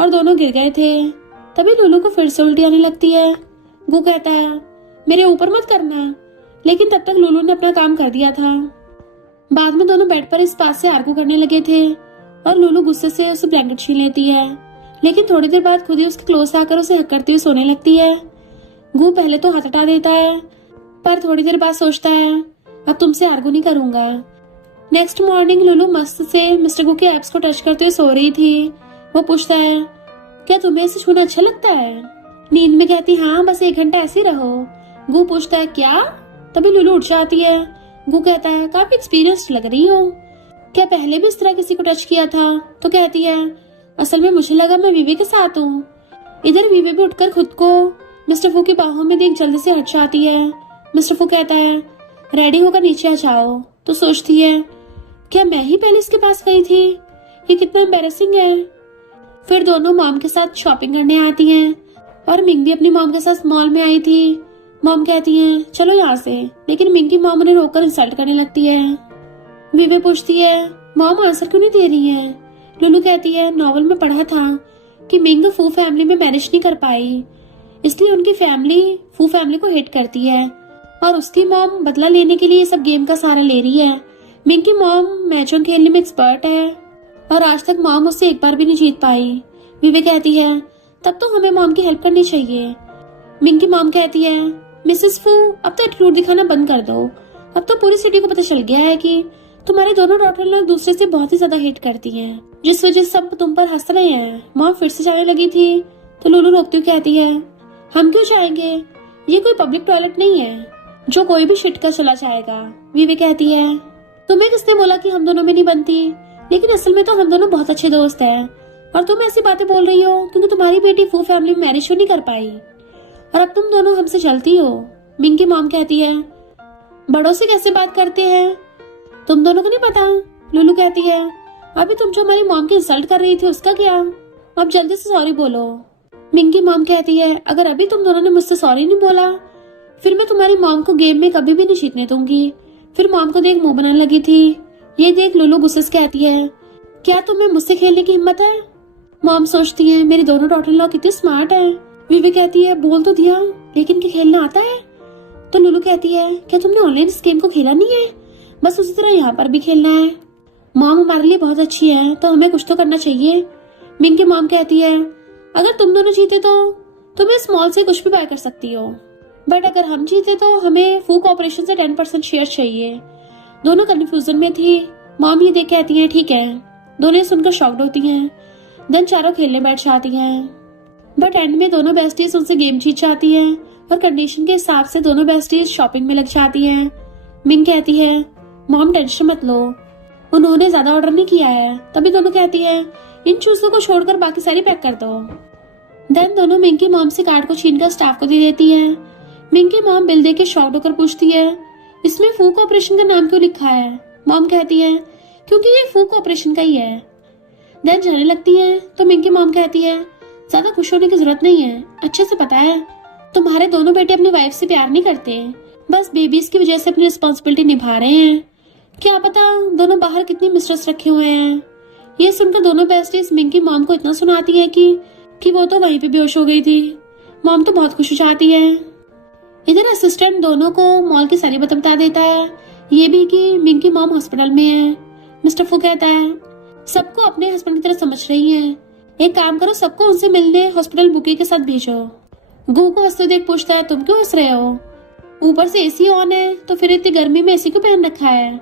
और दोनों गिर गए थे। तभी लुलू को फिर से उल्टी आने लगती है। गू कहता है मेरे ऊपर मत करना, लेकिन तब तक लुलू ने अपना काम कर दिया था। बाद में दोनों बेड पर इस बात से आर्गू करने लगे थे और लुलू गुस्से से उसे ब्लैंकेट छीन लेती है। लेकिन थोड़ी देर बाद खुद ही उसके क्लोज आकर उसे हक करते हुए सोने लगती है। गू पहले तो हाथ हटा देता है पर थोड़ी देर बाद सोचता है अब तुमसे आर्गू नहीं करूंगा। नेक्स्ट मॉर्निंग लुलू मस्त से मिस्टर गू के एब्स को टच करते हुए सो रही थी। वो पूछता है क्या तुम्हें इसे छूना अच्छा लगता है। नींद में कहती हाँ बस 1 घंटा ऐसे ही रहो। गू पूछता है क्या। तभी लुलू उठ जाती है। गू कहता है काफी एक्सपीरियंस्ड लग रही हो, क्या पहले भी इस तरह किसी को टच किया था। तो कहती है असल में मुझे लगा मैं वीवे के साथ हूँ। इधर वीवे भी उठकर खुद को मिस्टर फू की बाहों में देख जल्दी से हट जाती है। मिस्टर फू कहता है रेडी होकर नीचे आ जाओ। तो सोचती है क्या मैं ही पहले इसके पास गई थी, ये कितना एम्बैरेसिंग है। फिर दोनों मॉम के साथ शॉपिंग करने आती हैं और मिंग भी अपनी मॉम के साथ मॉल में आई थी। मॉम कहती है चलो यहाँ से, लेकिन मिंग की मॉम उन्हें रोककर इंसल्ट करने लगती है। वीवे पूछती है मॉम आंसर क्यों नहीं दे रही है। लुलू कहती है नॉवल में पढ़ा था कि मिंग फू फैमिली में मैनेज नहीं कर पाई, इसलिए उनकी फैमिली फू फैमिली को हेट करती है और उसकी मॉम बदला लेने के लिए सब गेम का सहारा ले रही है। मिंग की मॉम मैचों खेलने में एक्सपर्ट है और आज तक मॉम उससे एक बार भी नहीं जीत पाई। वीवे कहती है तब तो हमें मॉम की हेल्प करनी चाहिए। मिंग की मॉम कहती है मिसेस फू अब तो एटीट्यूड दिखाना बंद कर दो, अब तो पूरी सिटी को पता चल गया है कि तुम्हारे दोनों डॉटर लोग दूसरे से बहुत ही ज्यादा हेट करती हैं, जिस वजह से सब तुम पर हंस रहे हैं। मॉम फिर से जाने लगी थी तो लुलू रोकती हुई कहती है हम क्यों जाएंगे, ये कोई पब्लिक टॉयलेट नहीं है जो कोई भी शिट कर चला जाएगा। वीवे कहती है तुम्हें किसने बोला कि हम दोनों में नहीं बनती, लेकिन असल में तो हम दोनों बहुत अच्छे दोस्त हैं और तुम ऐसी बातें बोल रही हो क्योंकि तुम्हारी बेटी फू फैमिली में मैरिज नहीं कर पाई और अब तुम दोनों हमसे चलती हो। मिंग की मॉम कहती है बड़ों से कैसे बात करते हैं, तुम दोनों को नहीं पता। लुलू कहती है अभी तुम जो हमारी मॉम की इंसल्ट कर रही थी उसका क्या, अब जल्दी से सॉरी बोलो। मिंग की मॉम कहती है अगर अभी तुम दोनों ने मुझसे सॉरी नहीं बोला फिर मैं तुम्हारी मॉम को गेम में कभी भी नहीं जीतने दूंगी। फिर मॉम को देख मुंह बनाने लगी थी। ये देख लुलू गुस्से से कहती है क्या तुम्हें मुझसे खेलने की हिम्मत है। मॉम सोचती है मेरी दोनों डॉटर लॉ कितनी स्मार्ट है। वीवे कहती है बोल तो दिया लेकिन क्या खेलना आता है। तो लुलू कहती है क्या तुमने ऑनलाइन इस गेम को खेला नहीं है, बस उसी तरह यहाँ पर भी खेलना है। मॉम हमारे लिए बहुत अच्छी है तो हमें कुछ तो करना चाहिए। मिंग की मॉम कहती है अगर तुम दोनों जीते तो तुम्हें स्मॉल से कुछ भी बाय कर सकती हो, बट अगर हम जीते तो हमें फू कॉर्पोरेशन से 10% शेयर चाहिए। दोनों कंफ्यूजन में थी। मॉम ये देख कहती है ठीक है। दोनों सुनकर शॉक्ड होती हैं। देन चारों खेलने बैठ जाती हैं, बट एंड में दोनों बेस्टीज उनसे गेम जीत जाती हैं और कंडीशन के हिसाब से दोनों बेस्टीज शॉपिंग में लग जाती हैं। मिंग कहती है मॉम टेंशन मत लो, उन्होंने ज्यादा ऑर्डर नहीं किया है। तभी दोनों कहती है इन चूजों को छोड़कर बाकी सारी पैक कर दो। देन दोनों मिंग की मॉम से कार्ड को छीनकर स्टाफ को दे देती है। मिंग की मॉम बिल देके शॉक्ड होकर पूछती है इसमें फूक ऑपरेशन का नाम क्यों लिखा है। मॉम कहती है क्योंकि ये फूक ऑपरेशन का ही है। देन जाने लगती है तो मिंग की मॉम कहती है ज्यादा खुश होने की जरूरत नहीं है, अच्छे से पता है तुम्हारे दोनों बेटे अपनी वाइफ से प्यार नहीं करते, बस बेबीज की वजह से अपनी रिस्पॉन्सिबिलिटी निभा रहे हैं। क्या पता दोनों बाहर कितनी मिस्ट्रेस रखे हुए हैं। ये सुनकर दोनों बेस्टीज मिंग की मॉम को इतना सुनाती है कि वो तो वहीं पे बेहोश हो गई थी। मॉम तो बहुत खुश हो जाती है। इधर असिस्टेंट दोनों को मॉल की सारी बातें बता देता है, ये भी कि मिंग की मॉम हॉस्पिटल में है। मिस्टर फू कहता है सबको अपने हस्बैंड की तरह समझ रही है, एक काम करो सबको उनसे मिलने हॉस्पिटल बुकी के साथ भेजो। गू को हंसते देख पूछता है तुम क्यों हंस रहे हो, ऊपर से एसी ऑन है तो फिर इतनी गर्मी में एसी क्यों पहन रखा है।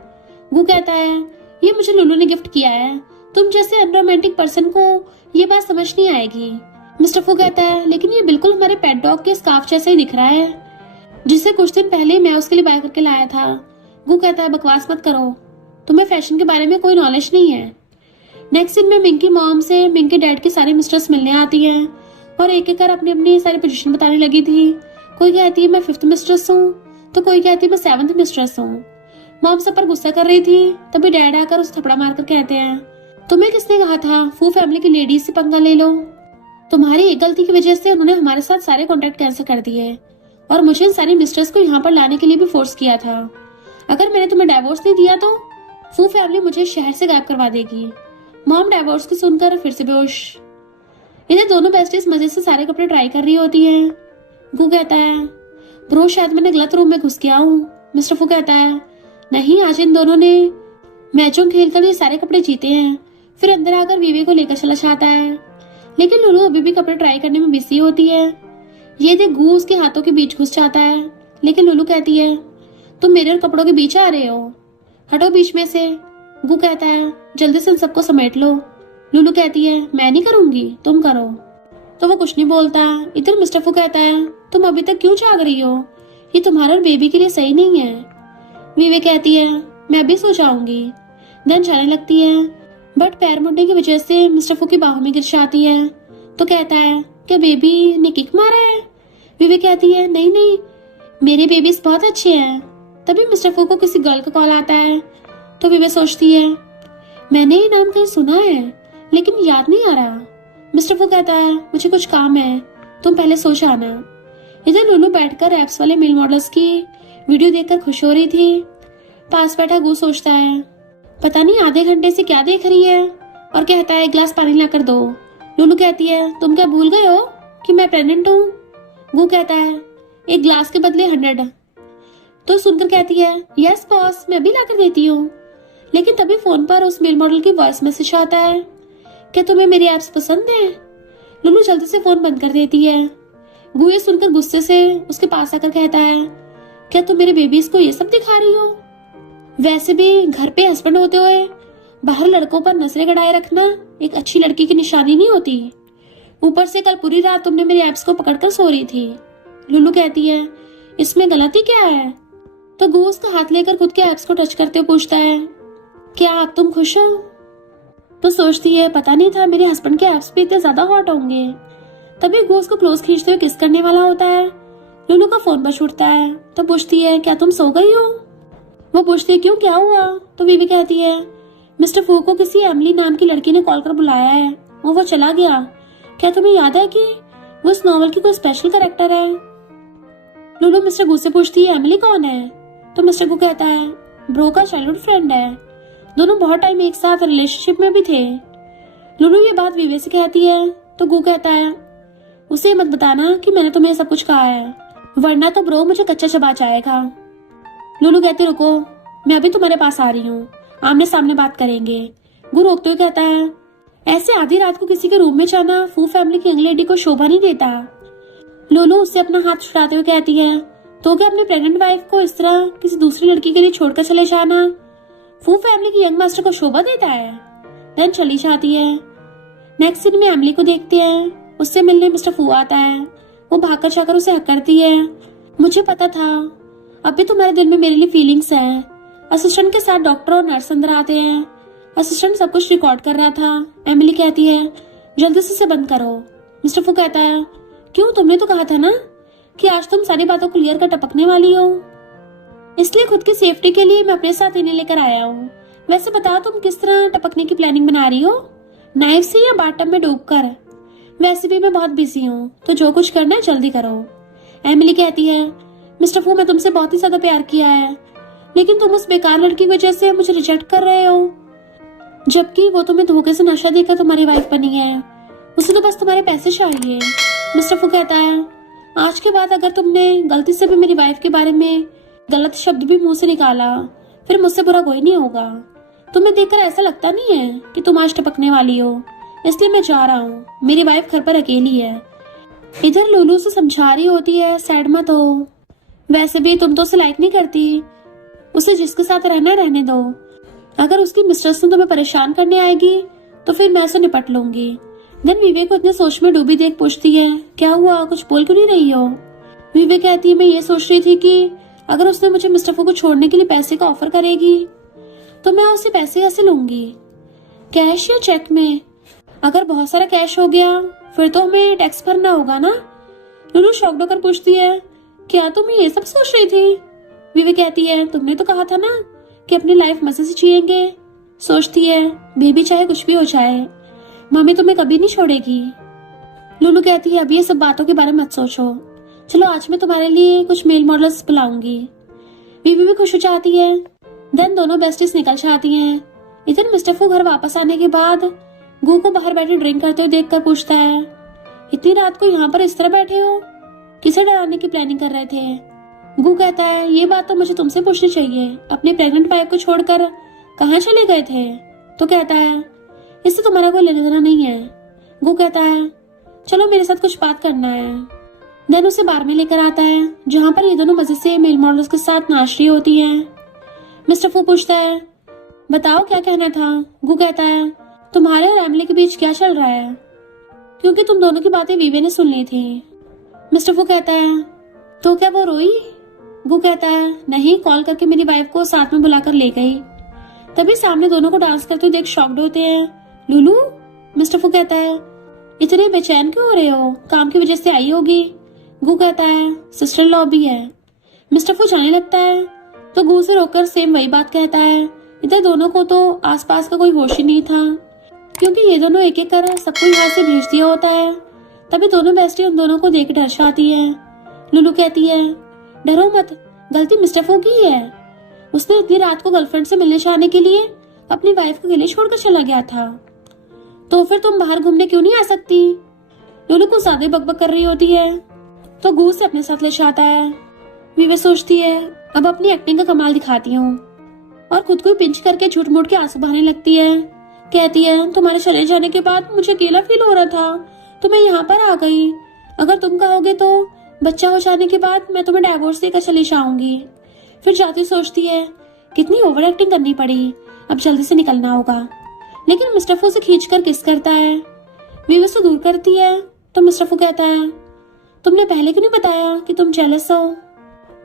गू कहता है ये मुझे लुलू ने गिफ्ट किया है, तुम जैसे अनरोमांटिक पर्सन को ये बात समझ नहीं आएगी। मिस्टर फू कहता है लेकिन ये बिल्कुल हमारे पेट डॉग के स्कार्फ जैसा ही दिख रहा है जिसे कुछ दिन पहले मैं उसके लिए बाय करके लाया था। गू कहता है बकवास मत करो, तुम्हें फैशन के बारे में कोई नॉलेज नहीं है। नेक्स्ट सीन में मिंग की मॉम से मिंग के डैड की सारी मिस्ट्रेस मिलने आती है और एक एक कर अपनी अपनी सारी पोजीशन बताने लगी थी। कोई कहती है मैं 5th मिस्ट्रेस हूँ तो कोई कहती है मैं 7th मिस्ट्रेस हूँ। मॉम सब पर गुस्सा कर रही थी, तभी डैड आकर उसे थपड़ा मारकर कहते हैं तुम्हें किसने कहा था फू फैमिली की लेडीज से पंगा ले लो, तुम्हारी एक गलती की वजह से उन्होंने हमारे साथ सारे कॉन्ट्रैक्ट कैंसिल कर दिए और मुझे इन सारी मिस्ट्रेस को यहाँ पर लाने के लिए भी फोर्स किया था। अगर मैंने तुम्हें डाइवोर्स नहीं दिया तो फू फैमिली मुझे शहर से गायब करवा देगी। मॉम डाइवोर्स को सुनकर फिर से बेहोश। इधर दोनों बेस्टीज मजे से सारे कपड़े ट्राई कर रही होती हैं। गू कहता है ब्रो शायद मैंने गलत रूम में घुस गया हूँ। मिस्टर फू कहता है नहीं, आज इन दोनों ने मैचों खेलकर ये सारे कपड़े जीते हैं। फिर अंदर आकर वीवी को लेकर चला जाता है, लेकिन लुलू अभी भी कपड़े ट्राई करने में बिजी होती है। ये देख गू उसके हाथों के बीच घुस जाता है, लेकिन लुलू कहती है तुम मेरे और कपड़ों के बीच आ रहे हो, हटो बीच में से। गू कहता है जल्दी से इन सबको समेट लो। लुलू कहती है मैं नहीं करूंगी, तुम करो। तो वो कुछ नहीं बोलता। इधर मिस्टर फू कहता है तुम अभी तक क्यों जाग रही हो, ये तुम्हारे और बेबी के लिए सही नहीं है। वीवे कहती है मैं अभी सो जाऊंगी। देन जाने लगती है, बट पैर मुड़ने की वजह से मिस्टर फू की बाहों में गिर जाती है। तो कहता है क्या बेबी ने किक मारा है। वीवे कहती है नहीं नहीं, मेरे बेबीज बहुत अच्छे हैं। तभी मिस्टर फू को किसी गर्ल का कॉल आता है, तो वीवे सोचती है मैंने ये नाम कहीं सुना है लेकिन याद नहीं आ रहा। मिस्टर फू कहता है मुझे कुछ काम है, तुम पहले सो जाना। इधर लुलू बैठकर एप्स वाले मेल मॉडल्स की वीडियो देखकर खुश हो रही थी। पास बैठा गू सोचता है पता नहीं आधे घंटे से क्या देख रही है, और कहता है एक गिलास पानी लाकर दो। लुलू कहती है तुम क्या भूल गए हो कि मैं प्रेग्नेंट हूँ। गू कहता है एक गिलास के बदले 100। तो सुनकर कहती है यस बॉस, मैं अभी लाकर देती हूँ। लेकिन तभी फोन पर उस मेल मॉडल की वॉइस मैसेज आता है क्या तुम्हें मेरी एप्स पसंद है। लुलू जल्दी से फोन बंद कर देती है। गू ये सुनकर गुस्से से उसके पास आकर कहता है क्या तुम मेरे बेबीज को ये सब दिखा रही हो। वैसे भी घर पे हस्बैंड होते हुए बाहर लड़कों पर नजरें गड़ाए रखना एक अच्छी लड़की की निशानी नहीं होती। ऊपर से कल पूरी रात तुमने मेरी एप्स को पकड़कर सो रही थी। लुलू कहती है इसमें गलती क्या है। तो गू उसका हाथ लेकर खुद के एप्स को टच करते हुए पूछता है क्या आप तुम खुश हो। तो सोचती है पता नहीं था मेरे हस्बैंड के एप्स भी इतने ज्यादा हॉट होंगे। तभी गू उसको क्लोज खींचते हुए किस करने वाला होता है। लुलू का फोन बज उठता है, तो पूछती है क्या तुम सो गई हो। वो पूछती है क्यों क्या हुआ। तो बीवी कहती है मिस्टर फू को किसी एमिली नाम की लड़की ने कॉल कर बुलाया है और वो चला गया। क्या तुम्हें याद है कि वो इस नॉवल की कोई स्पेशल कैरेक्टर है। लुलू मिस्टर गू से पूछती है एमिली कौन है। तो मिस्टर गू कहता है ब्रो का चाइल्डहुड फ्रेंड है, दोनों बहुत टाइम एक साथ रिलेशनशिप में भी थे। लुलू ये बात वीवे से कहती है, तो गू कहता है उसे मत बताना कि मैंने तुम्हें सब कुछ कहा है, वरना तो ब्रो मुझे कच्चा चबा जाएगा। लुलू कहती रुको, मैं अभी तुम्हारे पास आ रही हूँ, आमने सामने बात करेंगे। गू रोकते हुए कहता है ऐसे आधी रात को किसी के रूम में जाना फू फैमिली की यंग लेडी को शोभा नहीं देता। लुलू उससे अपना हाथ छुड़ाते हुए कहती है तो क्या अपनी प्रेग्नेंट वाइफ को इस तरह किसी दूसरी लड़की के लिए छोड़कर चले जाना फू फैमिली की यंग मास्टर को शोभा देता है। देन चली जाती है। नेक्स्ट सीन में एमिली को देखते हैं, उससे मिलने मिस्टर फू आता है। वो भागकर जाकर उसे हक करती है। मुझे पता था अब भी तुम्हारे दिल में मेरे लिए फीलिंग्स है। असिस्टेंट के साथ डॉक्टर और नर्स अंदर आते हैं। असिस्टेंट सब कुछ रिकॉर्ड कर रहा था। एमिली कहती है जल्दी से इसे बंद करो। मिस्टर फू कहता है क्यों, तुमने तो कहा था ना कि आज तुम सारी बातों क्लियर कर टपकने वाली हो, इसलिए खुद की सेफ्टी के लिए मैं अपने साथ इन्हें लेकर आया हूँ। वैसे बताओ तुम किस तरह टपकने की प्लानिंग बना रही हो, नाइफ से या बाथटब में डूबकर? वैसे भी मैं बहुत बिजी हूँ, तो जो कुछ करना है जल्दी करो। एमिली कहती है मिस्टर फू, मैं तुमसे बहुत ही ज्यादा प्यार किया है, लेकिन तुम उस बेकार लड़की की वजह से मुझे रिजेक्ट कर रहे हो, जबकि वो तुम्हें धोखे से नशा देकर तुम्हारी वाइफ बनी है। उसे तो बस तुम्हारे पैसे चाहिए। मिस्टर फू कहता है आज के बाद अगर तुमने गलती से भी मेरी वाइफ के बारे में गलत शब्द भी मुंह से निकाला, फिर मुझसे बुरा कोई नहीं होगा। तुम्हें देखकर ऐसा लगता नहीं है कि तुम आज टपकने वाली हो, इसलिए मैं जा रहा हूँ। मेरी वाइफ घर पर अकेली है। इधर लुलू उसे समझा रही होती है सैड मत हो, वैसे भी तुम तो उसे लाइक नहीं करती, उसे जिसके साथ रहना रहने दो। अगर उसकी मिस्ट्रेस ने तुम्हें परेशान करने आएगी तो फिर मैं उसे निपट लूंगी। देन विवेक को इतने सोच में डूबी देख पूछती है क्या हुआ, कुछ बोल क्यों नहीं रही हो? विवेक कहती है मैं ये सोच रही थी कि अगर उसने मुझे मिस्टर फू को छोड़ने के लिए पैसे का ऑफर करेगी तो मैं उससे पैसे कैसे लूंगी, कैश या चेक में? अगर बहुत सारा कैश हो गया फिर तो हमें टैक्स भरना होगा ना। लुलू शॉक्ड होकर पूछती है क्या तुम ये सब सोच रही थी? विवेक कहती है तुमने तो कहा था ना कि अपनी लाइफ मजे से जिएंगे। सोचती है बेबी चाहे कुछ भी हो जाए, मम्मी तुम्हें कभी नहीं छोड़ेगी। लुलू कहती है अब ये सब बातों के बारे में मत सोचो, चलो आज मैं तुम्हारे लिए कुछ मेल मॉडल्स बुलाऊंगी। बीबी भी खुश हो जाती है। देन दोनों बेस्टीज निकल जाती हैं। इधर मिस्टर फू घर वापस आने के बाद गू को बाहर बैठे ड्रिंक करते हुए देखकर पूछता है इतनी रात को यहाँ पर इस तरह बैठे हो, किसे डराने की प्लानिंग कर रहे थे? गू कहता है ये बात तो मुझे तुमसे पूछनी चाहिए, अपनी प्रेग्नेंट वाइफ को छोड़कर कहाँ चले गए थे? तो कहता है इससे तुम्हारा कोई लेना देना नहीं है। गू कहता है चलो मेरे साथ कुछ बात करना है। देन उसे बार में लेकर आता है जहाँ पर ये दोनों मजे से मेल मॉडल्स के साथ नाच रही होती हैं। मिस्टर फू पूछता है बताओ क्या कहना था? गू कहता है तुम्हारे और एमिली के बीच क्या चल रहा है, क्योंकि तुम दोनों की बातें वीवे ने सुन ली थी। मिस्टर फू कहता है तो क्या वो रोई? गू कहता है नहीं, कॉल करके मेरी वाइफ को साथ में बुलाकर ले गई। तभी सामने दोनों को डांस करते हुए देख शॉक्ड होते हैं। लुलू, मिस्टर फू कहता है इतने बेचैन क्यों हो रहे हो, काम की वजह से आई होगी। गू कहता है सिस्टर लॉ भी है। मिस्टर फू जाने लगता है तो गू से रोककर सेम वही बात कहता है। इधर दोनों को तो आसपास का कोई होश ही नहीं था, क्योंकि ये दोनों एक एक कर सबको यहाँ से भेज दिया होता है। तभी दोनों बेस्टी उन दोनों को देख डर जाती है। लुलू कहती है डरो मत, गलती मिस्टर फू की है, उसने इतनी रात को गर्लफ्रेंड से मिलने जाने के लिए अपनी वाइफ को अकेले छोड़कर चला गया था, तो फिर तुम बाहर घूमने क्यों नहीं आ सकती? लुलू कुछ ज्यादा बकबक कर रही होती है तो गू से अपने साथ ले जाता है। वीवे सोचती है अब अपनी एक्टिंग का कमाल दिखाती हूँ, और खुद को पिंच करके झूठ मूठ के आंसू बहाने लगती है। कहती है तुम्हारे चले जाने के बाद मुझे अकेला फील हो रहा था तो मैं यहाँ पर आ गई। अगर तुम कहोगे तो बच्चा हो जाने के बाद मैं तुम्हें डाइवोर्स देकर चली जाऊंगी। फिर जाती सोचती है कितनी ओवर एक्टिंग करनी पड़ी, अब जल्दी से निकलना होगा। लेकिन मिस्टर फू से खींच कर किस करता है। वीवे से दूर करती है तो मिस्टर फू कहता है तुमने पहले क्यों नहीं बताया कि तुम जेलस हो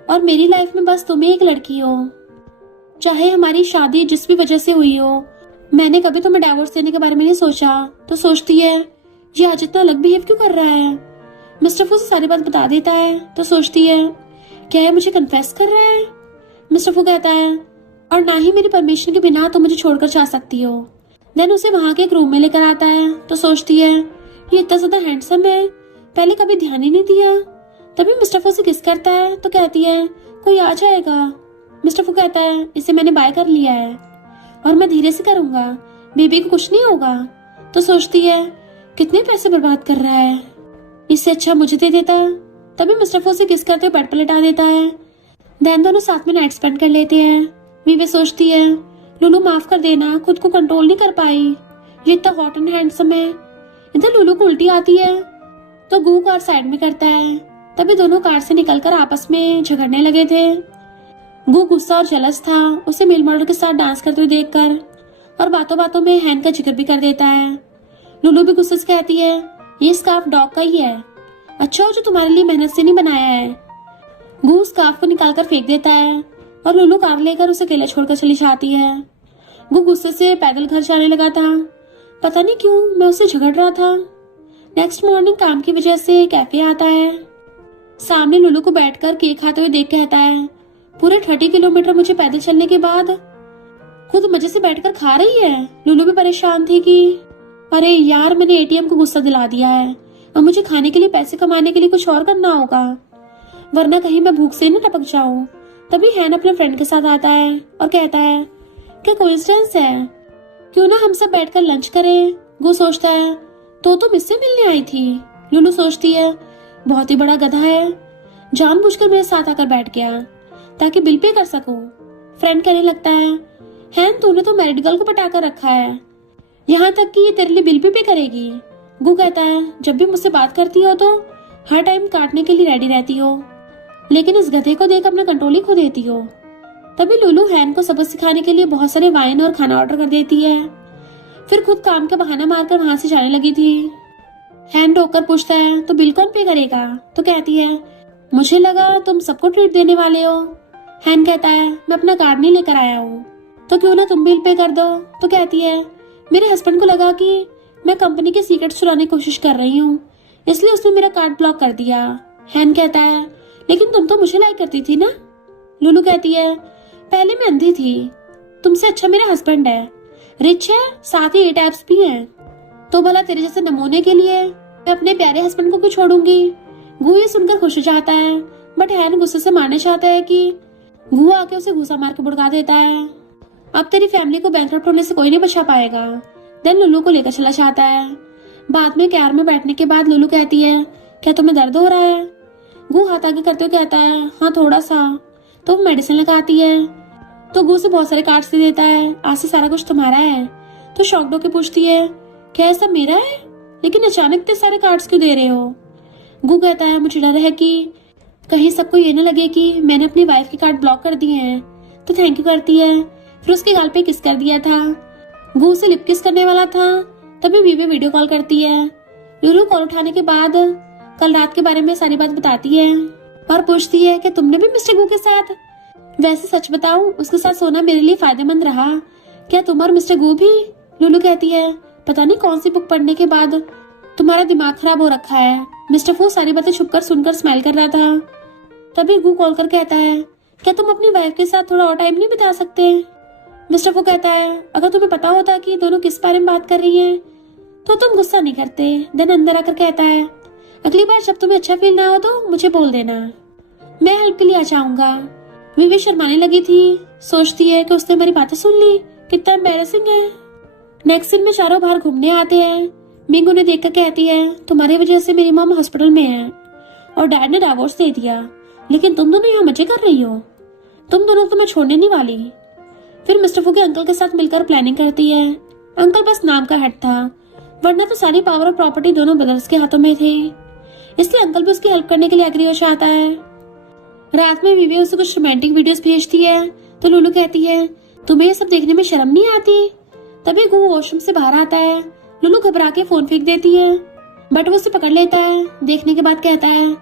और मेरी लाइफ में बस तुम ही एक लड़की हो, चाहे हमारी शादी जिस भी वजह से हुई हो। मैंने कभी तुम्हें डाइवोर्स देने के बारे में नहीं सोचा। तो सोचती है ये आज इतना अलग बिहेव क्यों कर रहा है। मिस्टर फू से सारी बात बता देता है तो सोचती है क्या ये मुझे कन्फेस कर रहा है। मिस्टर फू कहता है और ना ही मेरी परमिशन के बिना तुम मुझे छोड़कर जा सकती हो। देन उसे वहां के एक रूम में लेकर आता है तो सोचती है ये इतना ज्यादा हैंडसम है, पहले कभी ध्यान ही नहीं दिया। तभी मिस्टर फू से किस करता है तो कहती है कोई आ जाएगा। मिस्टर फू कहता है इसे मैंने बाय कर लिया है और मैं धीरे से करूंगा, बेबी को कुछ नहीं होगा। तो सोचती है कितने पैसे बर्बाद कर रहा है, इससे अच्छा मुझे दे देता। तभी मिस्टर फू से किस करते हुए बेड पर लेटा देता है। देन दोनों साथ में नाइट स्पेंड कर लेते हैं। वीवे सोचती है लुलू माफ कर देना, खुद को कंट्रोल नहीं कर पाई, ये इतना हॉट एंड हैंडसम है। इधर लुलू को उल्टी आती है तो गू कार साइड में करता है। तभी दोनों कार से निकलकर आपस में झगड़ने लगे थे। गू गुस्सा और जलस था उसे मेल मॉडल के साथ डांस करते हुए देखकर, और बातों बातों में हैन का जिक्र भी कर देता है। लुलू भी गुस्से से कहती है ये स्कार्फ डॉग का ही है, अच्छा हो जो तुम्हारे लिए मेहनत से नहीं बनाया है। गू स्कार्फ को निकालकर फेंक देता है और लुलू कार लेकर उसे अकेले छोड़कर चली जाती है। गू गुस्से से पैदल घर जाने लगा था। पता नहीं क्यों मैं उससे झगड़ रहा था। नेक्स्ट मॉर्निंग काम की वजह से कैफे आता है। सामने लुलू को बैठकर केक खाते हुए देख कहता है, पूरे 30 किलोमीटर मुझे पैदल चलने के बाद खुद मजे से बैठकर खा रही है। लुलू भी परेशान थी कि अरे यार, मैंने एटीएम को गुस्सा दिला दिया है। अब मुझे खाने के लिए, पैसे कमाने के लिए कुछ और करना होगा, वरना कहीं मैं भूख से न टपक जाऊं। तभी हैन अपने फ्रेंड के साथ आता है और कहता है, क्या कोइंसिडेंस है, क्यों ना हम सब बैठकर लंच करें। गो सोचता है, तो तुम इससे मिलने आई थी। लुलू सोचती है, बहुत ही बड़ा गधा है, जानबूझकर मेरे साथ आकर बैठ गया ताकि बिल पे कर सकूं। फ्रेंड कहने लगता है, हैन तूने तो मैरिड गर्ल को पटा कर रखा है, यहाँ तक कि ये तेरे लिए बिल पे करेगी। गु कहता है, जब भी मुझसे बात करती हो तो हर टाइम काटने के लिए रेडी रहती हो, लेकिन इस गधे को देख अपना कंट्रोल ही खो देती हो। तभी लुलू हैन को सबक सिखाने के लिए बहुत सारे वाइन और खाना ऑर्डर कर देती है। फिर खुद काम का बहाना मारकर वहां से जाने लगी थी। हैन टोककर पूछता है, तो बिल कौन पे करेगा? तो कहती है, मुझे लगा तुम सबको ट्रीट देने वाले हो। हैन कहता है, मैं अपना कार्ड नहीं लेकर आया हूँ, तो क्यों ना तुम बिल पे कर दो। तो कहती है, मेरे हस्बैंड को लगा कि मैं कंपनी के सीक्रेट्स चुराने की कोशिश कर रही हूँ, इसलिए उसने मेरा कार्ड ब्लॉक कर दिया। हैन कहता है, लेकिन तुम तो मुझे लाइक करती थी ना। लुलू कहती है, पहले मैं अंधी थी, तुमसे अच्छा मेरा हस्बैंड है, रिच है, साथ ही 8 एप्स भी हैं, तो भला तेरे जैसे नमूने के लिए मैं अपने प्यारे हस्बैंड को क्यों छोड़ूंगी। गू ये सुनकर खुश हो जाता है, बट हैन गुस्से से मारना चाहता है कि गू आके उसे घूसा मार के भुड़का देता है। अब तेरी फैमिली को बैंकरप्ट होने से कोई नहीं बचा पाएगा। देन लुलू को लेकर चला जाता है। बाद में कार में बैठने के बाद लुलू कहती है, क्या तुम्हें दर्द हो रहा है? गू हाथ आगे करते हुए कहता है, हाँ थोड़ा सा। तो वो मेडिसिन लगाती है, तो गू से बहुत सारे कार्ड्स दे देता है, आज से सारा कुछ तुम्हारा है। तो शॉक्ड होकर पूछती है, क्या ये सब मेरा है, लेकिन अचानक इतने सारे कार्ड्स क्यों दे रहे हो? गू कहता है, मुझे डर है कि कहीं सबको ये न लगे कि मैंने अपनी वाइफ के कार्ड ब्लॉक कर दिए हैं। तो थैंक यू करती है, फिर उसके गाल पे किस कर दिया था। गू उसे लिप किस करने वाला था, तभी वीवे वीडियो कॉल करती है। लुलू कॉल उठाने के बाद कल रात के बारे में सारी बात बताती है और पूछती है कि तुमने भी मिस्टर गू के साथ, वैसे सच बताऊं उसके साथ सोना मेरे लिए फायदेमंद रहा, क्या तुम और मिस्टर गू भी? लुलू कहती है, पता नहीं कौन सी बुक पढ़ने के बाद तुम्हारा दिमाग खराब हो रखा है। मिस्टर फू सारी बातें छुपकर सुनकर स्माइल कर रहा था। तभी गू कॉल कर कहता है, क्या तुम अपनी वाइफ के साथ थोड़ा और टाइम नहीं बिता सकते? मिस्टर फू कहता है, अगर तुम्हें पता होता कि दोनों किस बारे में बात कर रही हैं, तो तुम गुस्सा नहीं करते। देन अंदर आकर कहता है, अगली बार जब तुम्हें अच्छा फील ना हो तो मुझे बोल देना, मैं हेल्प के लिए आ जाऊंगा। विवे शर्माने लगी थी, सोचती है कि उसने मेरी बातें सुन ली, कितना एम्बैरेसिंग है। नेक्स्ट सीन में चारों बाहर घूमने आते हैं। मिंग उन्हें देखकर कहती है, तुम्हारी वजह से मेरी मॉम हॉस्पिटल में है और डैड ने डिवोर्स दे दिया, लेकिन तुम दोनों यहाँ मजे कर रही हो, तुम दोनों को मैं छोड़ने नहीं वाली। फिर मिस्टर फू के अंकल के साथ मिलकर प्लानिंग करती है। अंकल बस नाम का हेड था, वरना तो सारी पावर और प्रॉपर्टी दोनों ब्रदर्स के हाथों में थे, इसलिए अंकल भी उसकी हेल्प करने के लिए एग्री हो जाता है। रात में विवे उसे कुछ रोमांटिक वीडियोस भेजती है, तो लुलू कहती है, तुम्हें ये सब देखने में शर्म नहीं आती? तभी गू वॉशरूम से बाहर आता है। लुलू घबरा के फोन फेंक देती है, बट वो उसे पकड़ लेता है। देखने के बाद कहता है,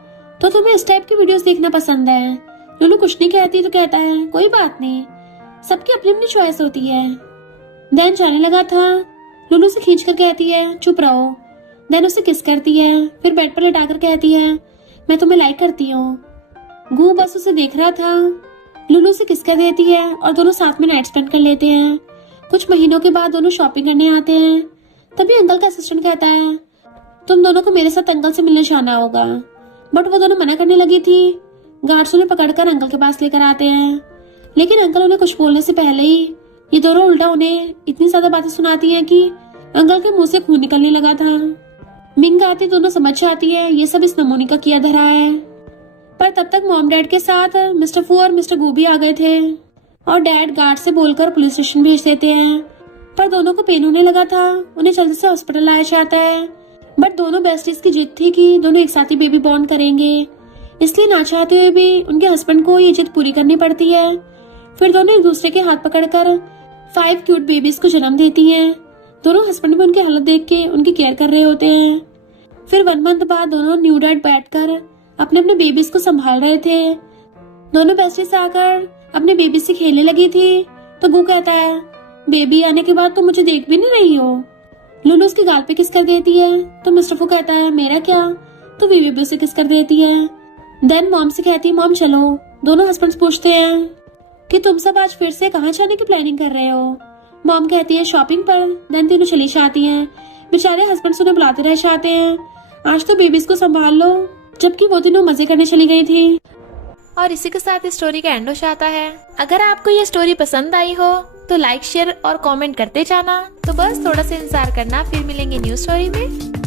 तो तुम्हें इस टाइप की वीडियोस देखना पसंद है? लुलू कुछ नहीं कहती तो कहता है, कोई बात नहीं, सबकी अपनी अपनी चॉइस होती है। देन जाने लगा था। लुलू से खींच कर कहती है, चुप रहो। देन उसे किस करती है, फिर बेड पर लेटाकर कहती है, मैं तुम्हें लाइक करती हूँ। गू बस उसे देख रहा था। लुलू से किस कर देती है और दोनों साथ में नाइट स्पेंड कर लेते हैं। कुछ महीनों के बाद दोनों शॉपिंग करने आते हैं। तभी अंकल का असिस्टेंट कहता है, तुम दोनों को मेरे साथ अंकल से मिलने जाना होगा, बट वो दोनों मना करने लगी थी। गार्ड्स उन्हें पकड़कर अंकल के पास लेकर आते हैं, लेकिन अंकल उन्हें कुछ बोलने से पहले ही ये दोनों उल्टा उन्हें इतनी ज्यादा बातें सुनाती हैं कि अंकल के मुंह से खून निकलने लगा था। मिंग आती दोनों समझ जाती है ये सब इस नमूने का किया धरा है, पर तब तक मॉम डैड के साथ मिस्टर फू और मिस्टर गू भी आ गए थे और डैड गार्ड से बोलकर पुलिस स्टेशन भेज देते हैं। पर दोनों को पेन होने लगा था, उन्हें जल्दी से हॉस्पिटल लाया जाता है, बट दोनों बेस्टीज की जिद थी कि दोनों एक साथ ही बेबी बॉर्न करेंगे, इसलिए ना चाहते हुए भी उनके हस्बैंड को ये जिद पूरी करनी पड़ती है। फिर दोनों एक दूसरे के हाथ पकड़कर 5 क्यूट बेबीज को जन्म देती हैं। दोनों हस्बैंड भी उनकी हालत देख के उनकी केयर कर रहे होते हैं। फिर 1 मंथ बाद दोनों न्यू डैड बैठकर अपने अपने बेबीज को संभाल रहे थे। दोनों बेस्टी से आकर अपने बेबी से खेलने लगी थी तो गू कहता है, बेबी आने के बाद तो मुझे देख भी नहीं रही हो। लुलू उसकी गाल पे किस कर देती है तो मिस्टर फू कहता है, मेरा क्या, तो बीबी भी उसे किस कर देती है। देन मॉम से कहती है, मॉम चलो। दोनों हस्बैंड्स पूछते हैं कि तुम सब आज फिर से कहाँ जाने की प्लानिंग कर रहे हो। मॉम कहती है, शॉपिंग पर। देन तीनों चली जाती हैं। बेचारे हस्बैंड्स उन्हें बुलाते रह जाते हैं, आज तो बेबीज को संभाल लो, जबकि वो तीनों मजे करने चली गई थी। और इसी के साथ इस स्टोरी का एंड हो जाता है। अगर आपको ये स्टोरी पसंद आई हो तो लाइक शेयर और कमेंट करते जाना। तो बस थोड़ा सा इंतजार करना, फिर मिलेंगे न्यू स्टोरी में।